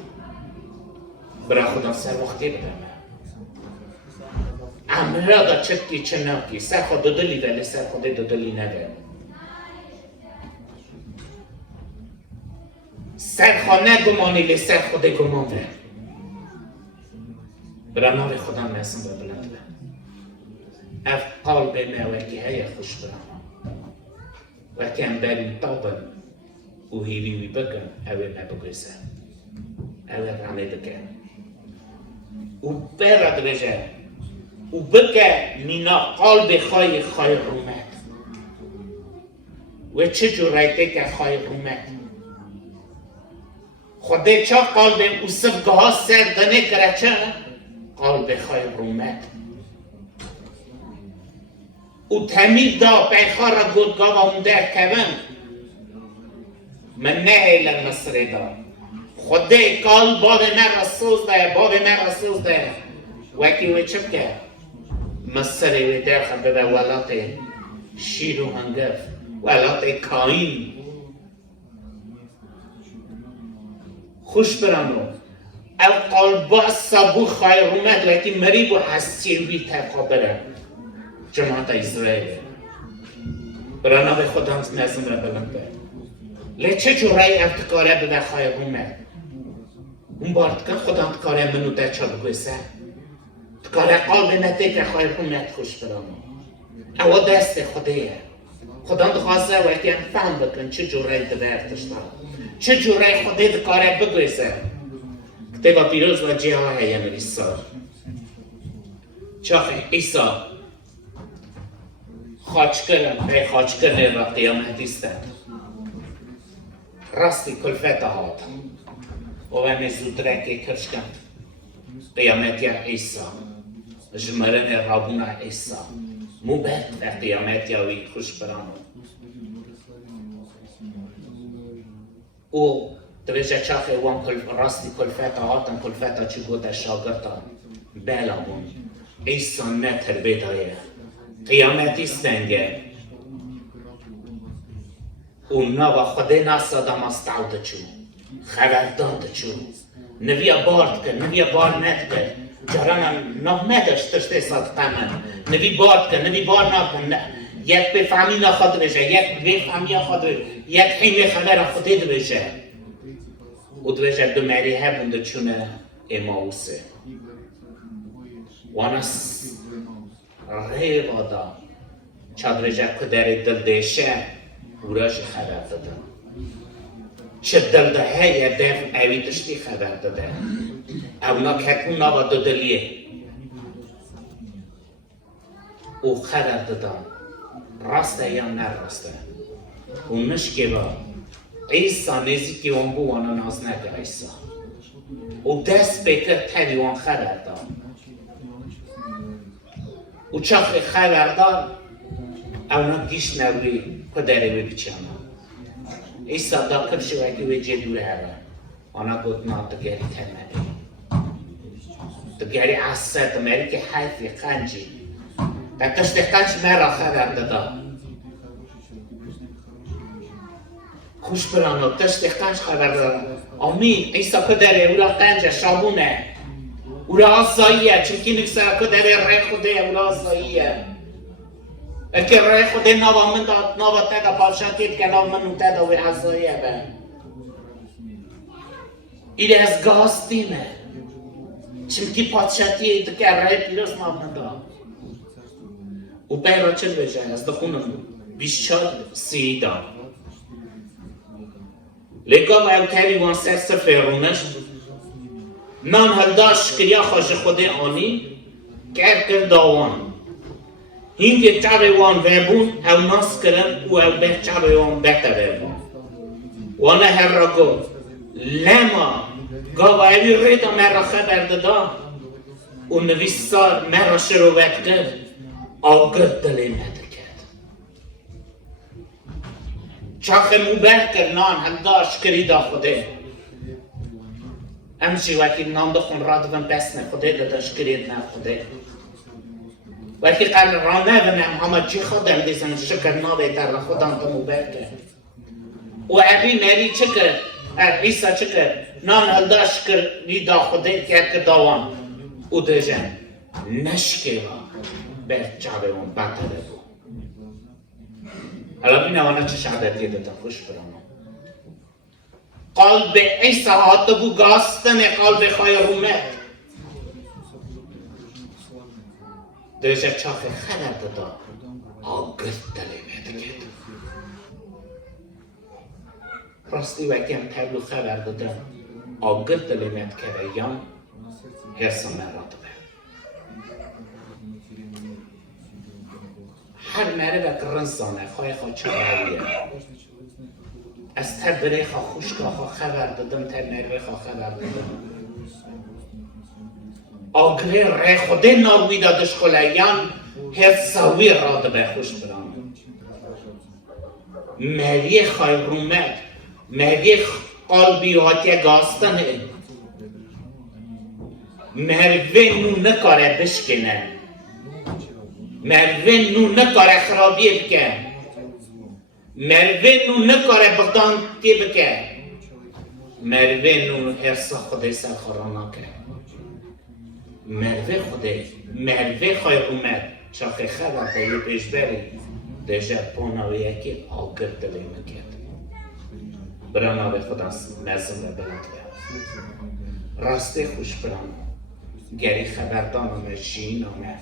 برا خودم سر وقتی بدم امرا دا چکی چه نکی سر خود دودلی ولی سر خود دودلی نده سر خانه گمانی لی سر خود گمان ده برا ناوی خودم میسن با بلند به اف قلب موکی های خوش برام وکی هم بریم طابن و هیوی بکن اوی مبگیسه اوی رانه دکن و برد بجه و بکه مینا قلب خواهی رومت و چه جورایته که خواهی رومت خدا چه قلب اوصف گاه سردنه کرده چه قلب خواهی رومت او تمید دا پیخار را گودگاه و اون در کون من نه ایل مصر دا خدا قلب باب من رسوز ده باب من رسوز ده وکی و چه که مصر و در خبه به ولات شیر و هنگف ولات کائین خوش برانو او قلبا سابو خواهی رومد لیکن مریب و حسیوی تبقا بره جماعت اسرائیل برانا به خدا نظم را بلنده لی چه جورایی افتکاره بده خواهی رومد اون بارد که خدا تکاره منو ده چا بگویسه تکاره قلب نده که خواهی رومد خوش برانو او دست خدایه خدا دخواسته وقتی هم فهم بکن چه جورایی ده افتشتا چه جورایی خدای دکاره بگویسه کتاب پیروز و جه های هم ایسا چاخه ایسا خاچ کرن به خاچ کرنه و قیامت ایستد راستی کلفت هات و همه زودرکی کرش کند قیامت یا ایسا جمرن رابونا ایسا موبت و قیامت یاوی خوش برانو او دویجه چاخه وان راستی کلفت هاتن کلفت ها چی گوده شاگرتا بلا بون ایسا نه تربیت هایه قیامت ایستنگه اونا و خدا ناسادا مستعود چو خبرداد چو نویا بارد کن نویا بار ند کن جرانا نه نداشت تشته ساد قمن نوی بارد کن نوی بار نکن یک بفهمی نخواد بشه یک بفهمی خود یک حیمه خبر خدا بشه و دویجه دو مریه بنده چونه اماوسه وانا ریغا دا چادرجه کدر دل دیشه اوراش خبر داده چه دل ده هیه دف اوی دشتی خبر داده اونا کتون نابا دو دلیه او خبر داده راسته یا نراسته اون نشکه با ایسا نزیکی وان بو وانا ناز نگه ایسا او دست بکر تبی وان خبر داد او چاخ خبردار اونا گیش نوری کدره بچانا ایسا دا کرشو اگه ویجه دوره هره آنا گود نا دگری تنمه دگری عصر دمری که حیفی قنجی در تشت قنج مرا خبر دادا خوش برانو تشت قنج خبر دادا آمین ایسا کدره او را قنج شابونه او را آزاییه چونکه نکسر کدره ری خوده او را آزاییه اکر ری خوده نوا من داد نوا تدا پادشاهیت که نوا منو تدا و آزاییه به ایره از گاز دیمه چونکه پادشاهیت که ری پیروز نوا من داد او پیرا چل بشه از دخونم بیشتر سیدا لگام او تری وان سر فرونش نان هلداش کریا خوش خود آنی کرد داوان هینگه چاوی وان ویبون او ناس کرن او به چاوی وان بهتر ویبون وانه هر را گفت لما گاوی ریدا مرا خبر دادا و نویسار مرا شروعت کرد آگر دلی ندکد چاخ موبه کرد نان هلداش کرida خوده امشی وقتی نام دخون را دوم بس نه خوده داداش کرید نه خوده وقتی قرن را نبنم همه چی خودم دیزم شکر نابه در خودم تو موبه کرد و ابی مری چه کرد عیسا چه کرد نان هلداش کرida خوده کرد که داوان او دیجن نشکه بر چاوه اون بطره بود حالا بینه آنها چه شهادتی دادن خوش برامون قلب عیسی حتی بو گاستن قلب خواهی رومت دویشه چاخ خبر دادا آگر دلیمه دکید راستی وقتی هم تبلو خبر دادن آگر دلیمه کرده یا هرسا مراتبه هر مره و کرنسانه خواه خواه چراویه از تر بره خواه خوشگاه خواه خبر دادم تر مره خواه خبر دادم آگره ره خوده ناروی دادش خلیان حساوی را به خوش برام مهدی خواهی رومد مهدی قلبی هاتی گاستنه مهروه نو نکاره بشکنه مهروه نو نکاره خرابی بکن مهروه نو نکاره بغدان تی بکن مهروه نو حرصا خودی سر خورانا که مهروه خودی مهروه خواهی اومد چاخه خبر دیگه پیش بری ده ژاپن و یکی آگر دلی مکرد برانا به خدا نظم و بلند کرد راسته خوش برانا گری خبردان آمد شین آمد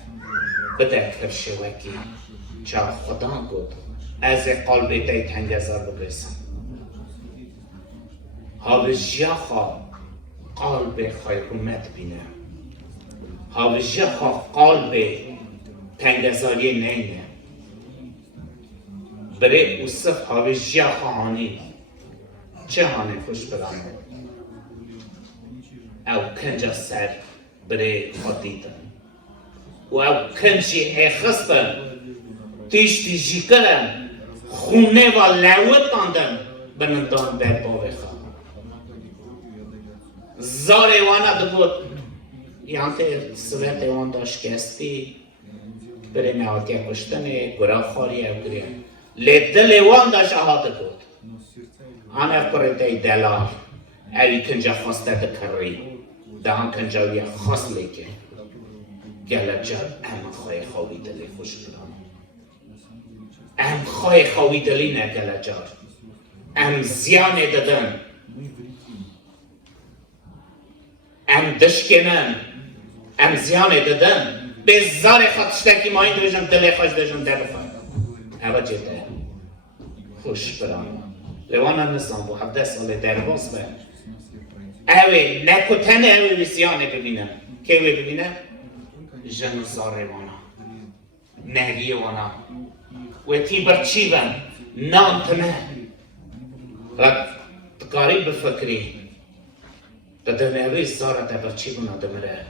بده کرشه وکی چا خدا گود از قلبی دی تنگزار بگرسم هاوجیا خواه قلب خواهی اومد بینه هاوجیا خواه قلب تنگزاری نینه بره اوصف هاوجیا خواهانی چه هانه خوش برانه او کنجا سر بره خود دیدن و او کنجی اخستن تیشتی جی کرن خونه و لوت آندن بنندان بر باوی خواه زاره وانا دو بود یعنی سویت وان داشت کستی بره نهاتی کشتنه گرا خاری او گریه دل وان داشت آهاده بود آنه پرده دلار اوی کنجا خواسته دکری دهان کنجاوی خواست لیکه گله جد ام خواه خواهی دلی خوش برام ام خواه خواهی دلی نه گله جد ام زیان دادن ام دشکنن ام زیان دادن به زار خودشتکی ما این دوشم دلی خوش دوشم در بخواه اوه جده خوش برام لوانا نسان بو 17 سال در باز به اوه نکتن اوه ویسیانه ببینم که اوه ببینم جن زاره وانا نهی وانا و تی برچی بن نام تنه و تکاری بفکری دادن اوه زاره تا برچی بنا دمره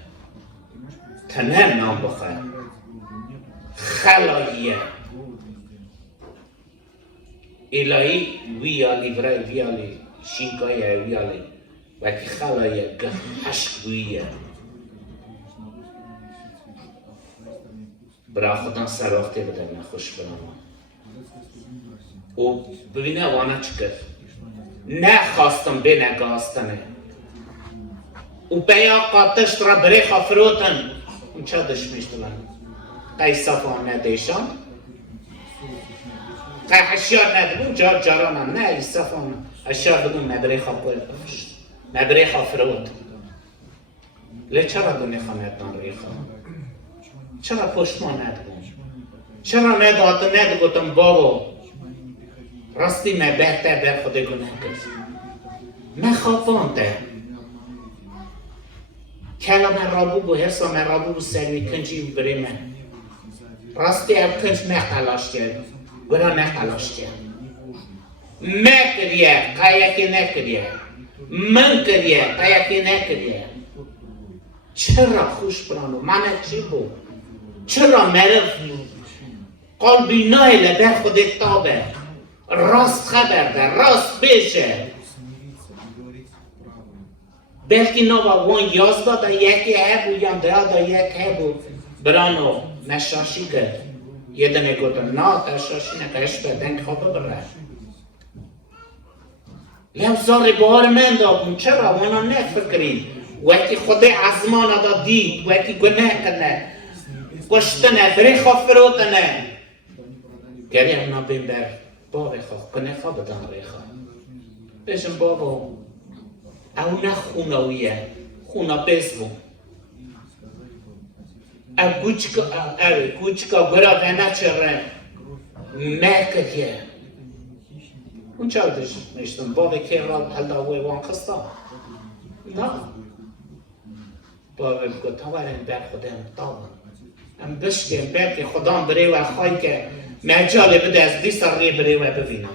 تنه نام بخواه خلاییه الهی ویالی برای ویالی شینکای ویالی وکی خلایه گهشت ویه برای خدا سر وقتی بده من خوش برام و ببینه وانا چکر نخواستم به نگاستنه و بیا قاتشت را بری خفروتن اون چه دشمیشت من قیصافان ندیشان که اشیار ندبون جارانم نه ایصافان اشیار بگون مبره خواه بفشت مبره خواه فرود لی چرا دونی خواندان ریخوا چرا پشت ما ندبون چرا نداد ندگوتم بابا راستی من بهتر بر خود گناه کرد من خوابانده کلام رابو بو حسا من رابو بو سروی کنجی بری من راستی اب کنج مخلاش کرد برا نخلاش کرد مکریه قایکی نکریه من کریه قایکی نکریه چرا خوش برانو من چی بود چرا مرف قلبی نایله در خودت تابه راست خبر ده راست بشه بلکه نوا وان یازده دا یکی هبو یا دا یک هبو برانو نشاشی کرد یه دنه گوتم نا تشاشی نکهش بدن خوابه بره لیم زار بار من دابون چرا وانا نفکرین وقتی خود عزمان دا دید وقتی گناه کنه کشتنه بری خواه فروتنه گری اونا بین بر باقی خواه کنه خواه بدن ریخواه بشم بابا او نه خونویه خونا بزبون او کوچکا برا غنه چره مکریه اون چه دش میشتم بابا که را هلدا وان خستا نه بابا بگو تا ورن بر خودم تابن ام بشکم بر که خدام بری و خواهی که مجال بده از دیسا ری بری و ببینم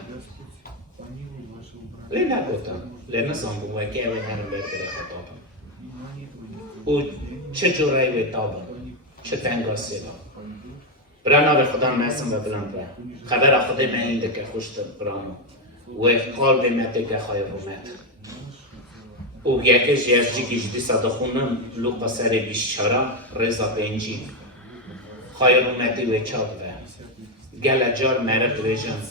لی نگوتم لی نظام بود که اوی هرم بر بری خدابم او چه جوره وی تابم چه تنگاسی را برانا به خدا میسم و بلند به خبر خودی من اینده که خوشت برانا و قلب مته که خواهی رومت او یکیش یزجیگیش دیسا دخونم لوقا سر 24 رضا پنجی خواهی رومتی و چاب به گل جار مرد ریجن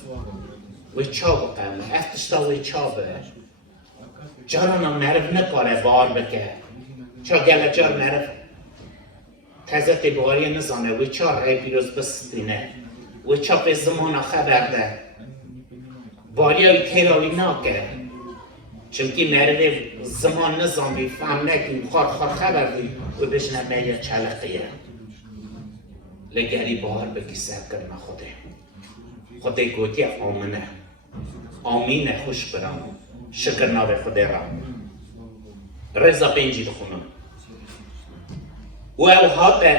و چاب قمه افتشتا و چابه جارانا مرد نکاره بار بکه چا گل جار مرد تزت باری نزانه و چا رای پیروز بستینه و چا به زمان خبر ده باری های تیراوی ناکه چونکی مرد زمان نزانوی فهم نکیم خار خبر دی و بشنه بیر چلقیه لگری بار بکی سب کرنا خوده گوتی آمنه آمینه خوش برام شکر ناوه خوده را رضا پنجی دخونم و او حتی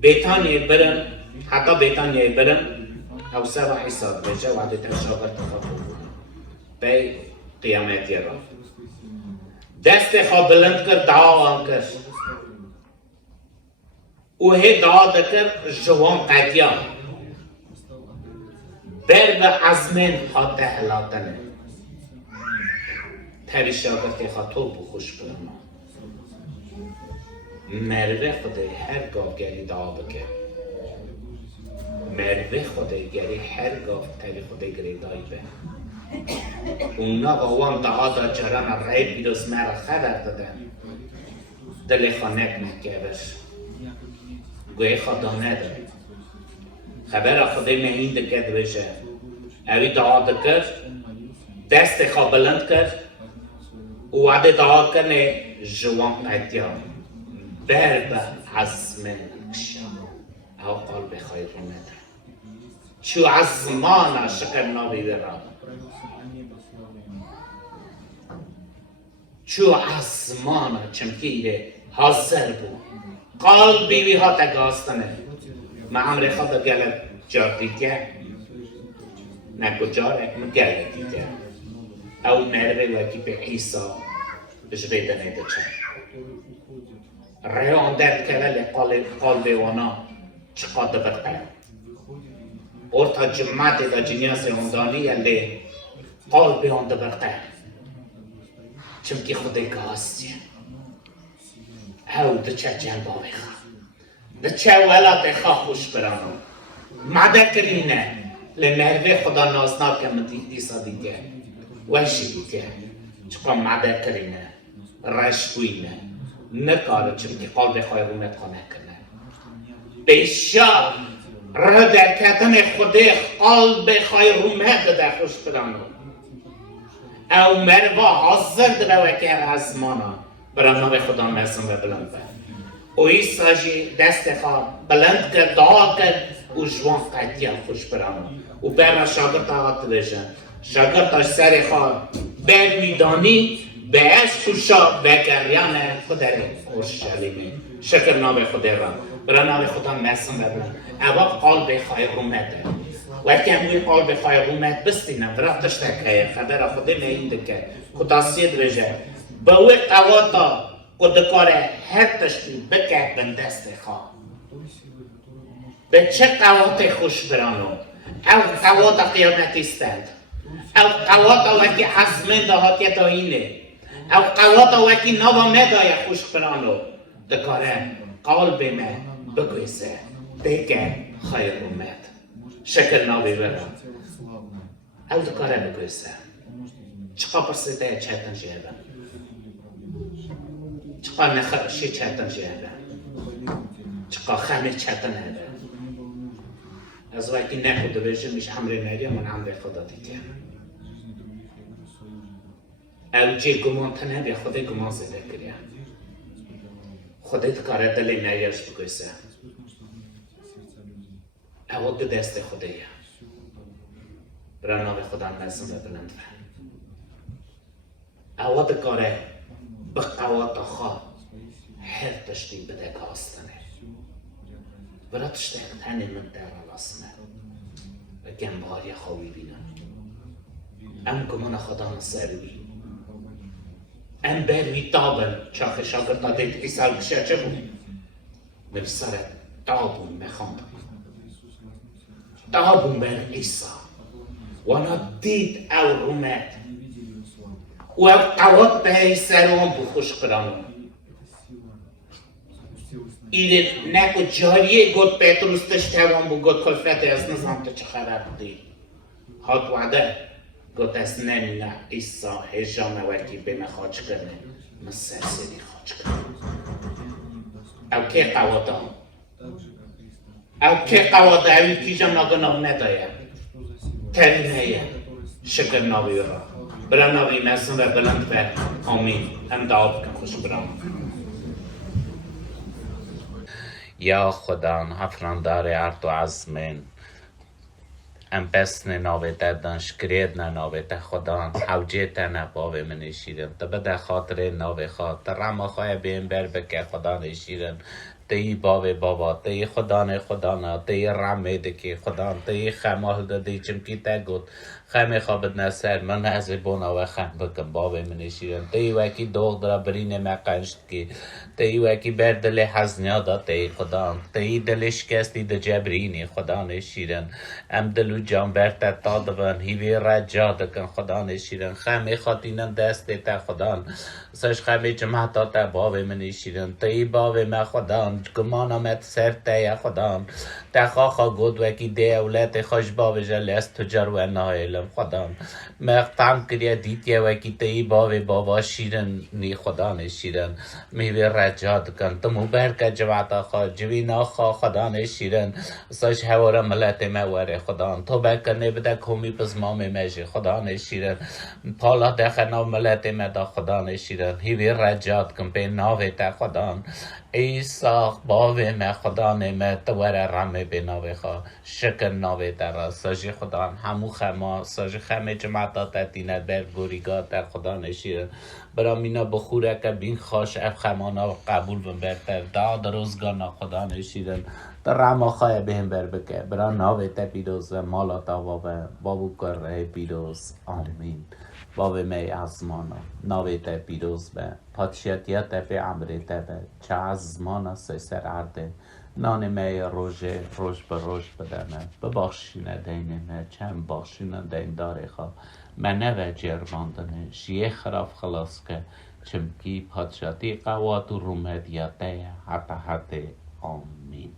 بیتانی برن حتی بیتانی برن او سوا حساب بجه و عدی تشاور تخطو بی قیامتی را دست خواه بلند کر دعا کر او هی دعا دکر جوان قدیا بر به عزمین حتی حلاتنه تری شاگر که خواه تو بو خوش برنا مروه خودی هر گاف گری دعا بکر مروه خودی گری هر گاف تری خودی گری دایی به اونا قوام دعا دا جران رای بیروز مرا خبر دادن دل خانک نکه بش گوی خدا نداره خبر خودی مهین دکت بشه اوی دعا دکر دست خواه بلند کرد و وعده دعا کنه جوان قدیا بر به عزم نکشا او قلب خیر نده چو عزمانا شکر نابی برا چو عزمانا چمکیره حاضر بود قلبی وی ها تگاستنه ما عمر خدا گلت جار دیگه نکو جاره من گلت دیگه او مروه وکی به عیسا بجویده نیده چه ریان درد کلل قلب وانا چقدر برقه ارتا جمعت دا جنیاس اوندانی یلی قلب وان دا برقه چمکی خودی گاستیه او ده چه جنباوی خواه ده چه ولاد خواه خوش برانو مده کرینه لمروه خدا نازناک من دیسا دیگه وشی دیگه چقا مده کرینه رش بوینه نکاره چمکی قلب خواه رومت خواه نکنه بیشا را در کتن خودی قلب خواه رومت ده خوش برانو او مروه حاضر ده وکر از مانا برای خدا میسم و بلند بر او ایسا جی دست خواه بلند کرد دعا کرد و جوان قدیا خوش برامون و برای شاگرد آقا تبیشن شاگرداش سر خواه بر میدانی به عشق و شا بگریان خودری خوش شلیمی شکر نام خدا را برای نام خدا میسم و بلند اوا قلب خواه رومته وقتی هموی قلب خواه رومت بستینم برای تشتک خبر خدا میینده که کتاسید بشه با اوی قواتا که دکاره هر تشتی بکر بن دست خواه به چه قواتا خوش برانو او قواتا قیامتی استند او قواتا وکی عزمین دهاتی داینه او قواتا وکی نوا مدای خوش برانو دکاره قلب من بگویسه دیگه خیر اومد شکر ناوی بران او دکاره بگویسه چقا پرسیده چهتن جهبن چقا نخرشی چهتن جهبن چقا خمه چهتن هبن از وقتی نخوده بشه میشه عمر نری من عمر خدا دیگه او جه گمان تنه بیا خدا گمان زده کریا خدا دکاره دلی نریش بگویسه او ده دست خدایه برای نام خدا نزم و بلند او دکاره به قوات خواه هر تشتی بده کاستنه برا تشتاق تاني من دار الاسمه بگم باری خوابی بینم ام گمان خدا سروی ام بروی تابن چاخ شاگرد دیت ایسال بشه چه بود نفسره تابون میخوام تابون بر ایسا و انا دید او رومت و او قوات به ای سروان بخوش قرانم ایره نکو جاریه گود پیتروس تشتوان بو گود کلفت از نظام تا چه خراب دی هات وعده گود از نمینه ایسا هجانه وکی بین خاچ کرنه مسر سری خاچ کرنه او که قواده او که قواده اوی کیجا ناگناه ندایه کلمه شکر ناوی را برا ناوی مزن و بلند بر آمین هم دعا بکن خوش برام یا خدا هفراندار ارد و عزمین ام بسن ناویده دانشکرید ناویده خدا حوجیت نباوی من شیرن تا بده خاطر ناوی خاطر رما خواه بین بر بکه خدا نشیرن تی باوی بابا تی خدا نه خدا نه تی رمه دکی خدا تی خمال دادی چمکی تا گود خمه خوابت نسر من از بونا و خم بکن باوی من شیرن تی وکی دوغ درا برین مقنشت کی تی وکی بر دل حزنیا دا تی خدا تی دلش کستی دا جبرینی خدا نشیرن ام دلو جان برتا تا دوان هیوی رجا دکن خدا نشیرن خمه خاطینن دستی تا خدا سش خمه جمعتا تا باوی من شیرن تی باوی ما خدا گمان آمد سر تا خدا تا خاخا گود وکی دی اولت خوش باوی جلست تجر و نایلم خدا مقتم کریا دیتیا وکی تی باوی بابا شیرن نی خدا نشیرن میوی رجاد کن تمو برکه جوعتا خوا جوینا خوا خدا نشیرن ساش هوارا ملت مواره خدا تو بکنه بده کمی پس مامی مجی خدا نشیرن پالا دخنا ملت مدا خدا نشیرن هیوی رجاد کن پی ناوی تا خدا ای ساخ باوی ما خدا نمت وره رمه به ناوی خواه شکر ناوی در ساجی خدا همو خما ساجی خمه جمعتا تتینت بر گوریگاه در خدا نشیرن برا مینا بخوره که بین خوش اف خمانا قبول بن برتر داد روزگانا خدا نشیرن در رما خواه بهم بر بکه برا ناوی تا پیروز و مالا تا بابو کره پیروز آمین باب می ازمانا ناوی تا پیروز به پادشیتیت به عمری تا به چه ازمانا سر عرده نان می روژه روش به روش بدنه بباشینه دینه چند باشینه دین داره خواه منه و جرواندنه شیه خراف خلاص که چمکی پادشاتی قوات و رومدیاته حتی آمین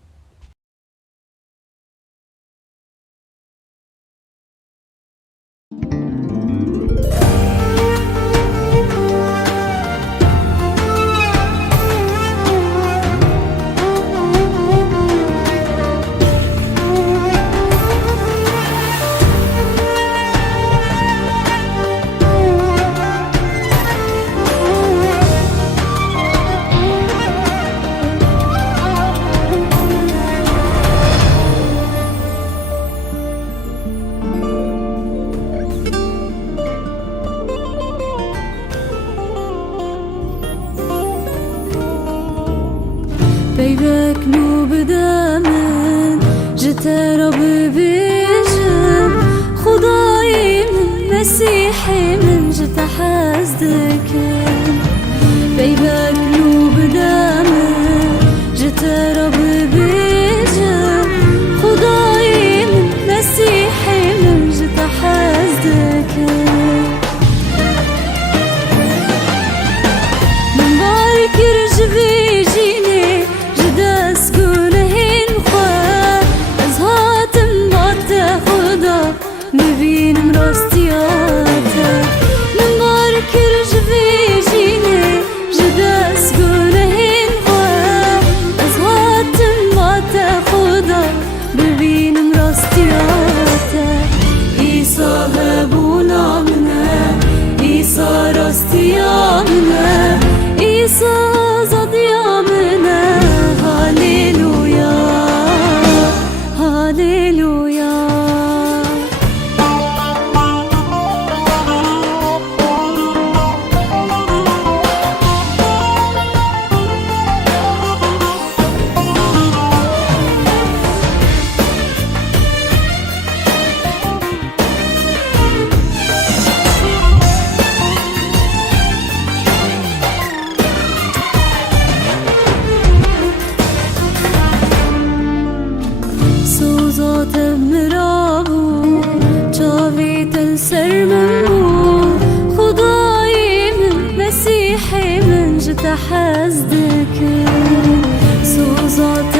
بيبك لو بدا من جترا ببيجم خداي من مسيحي من جت حزدك بيبك لو بدا من جترا ببيجم خداي من مسيحي من جت حزدك من بارك رجبي نبين مراستياته من بارك رجفي جيني جداس قولهن خواه أزغار تحزدك سوزات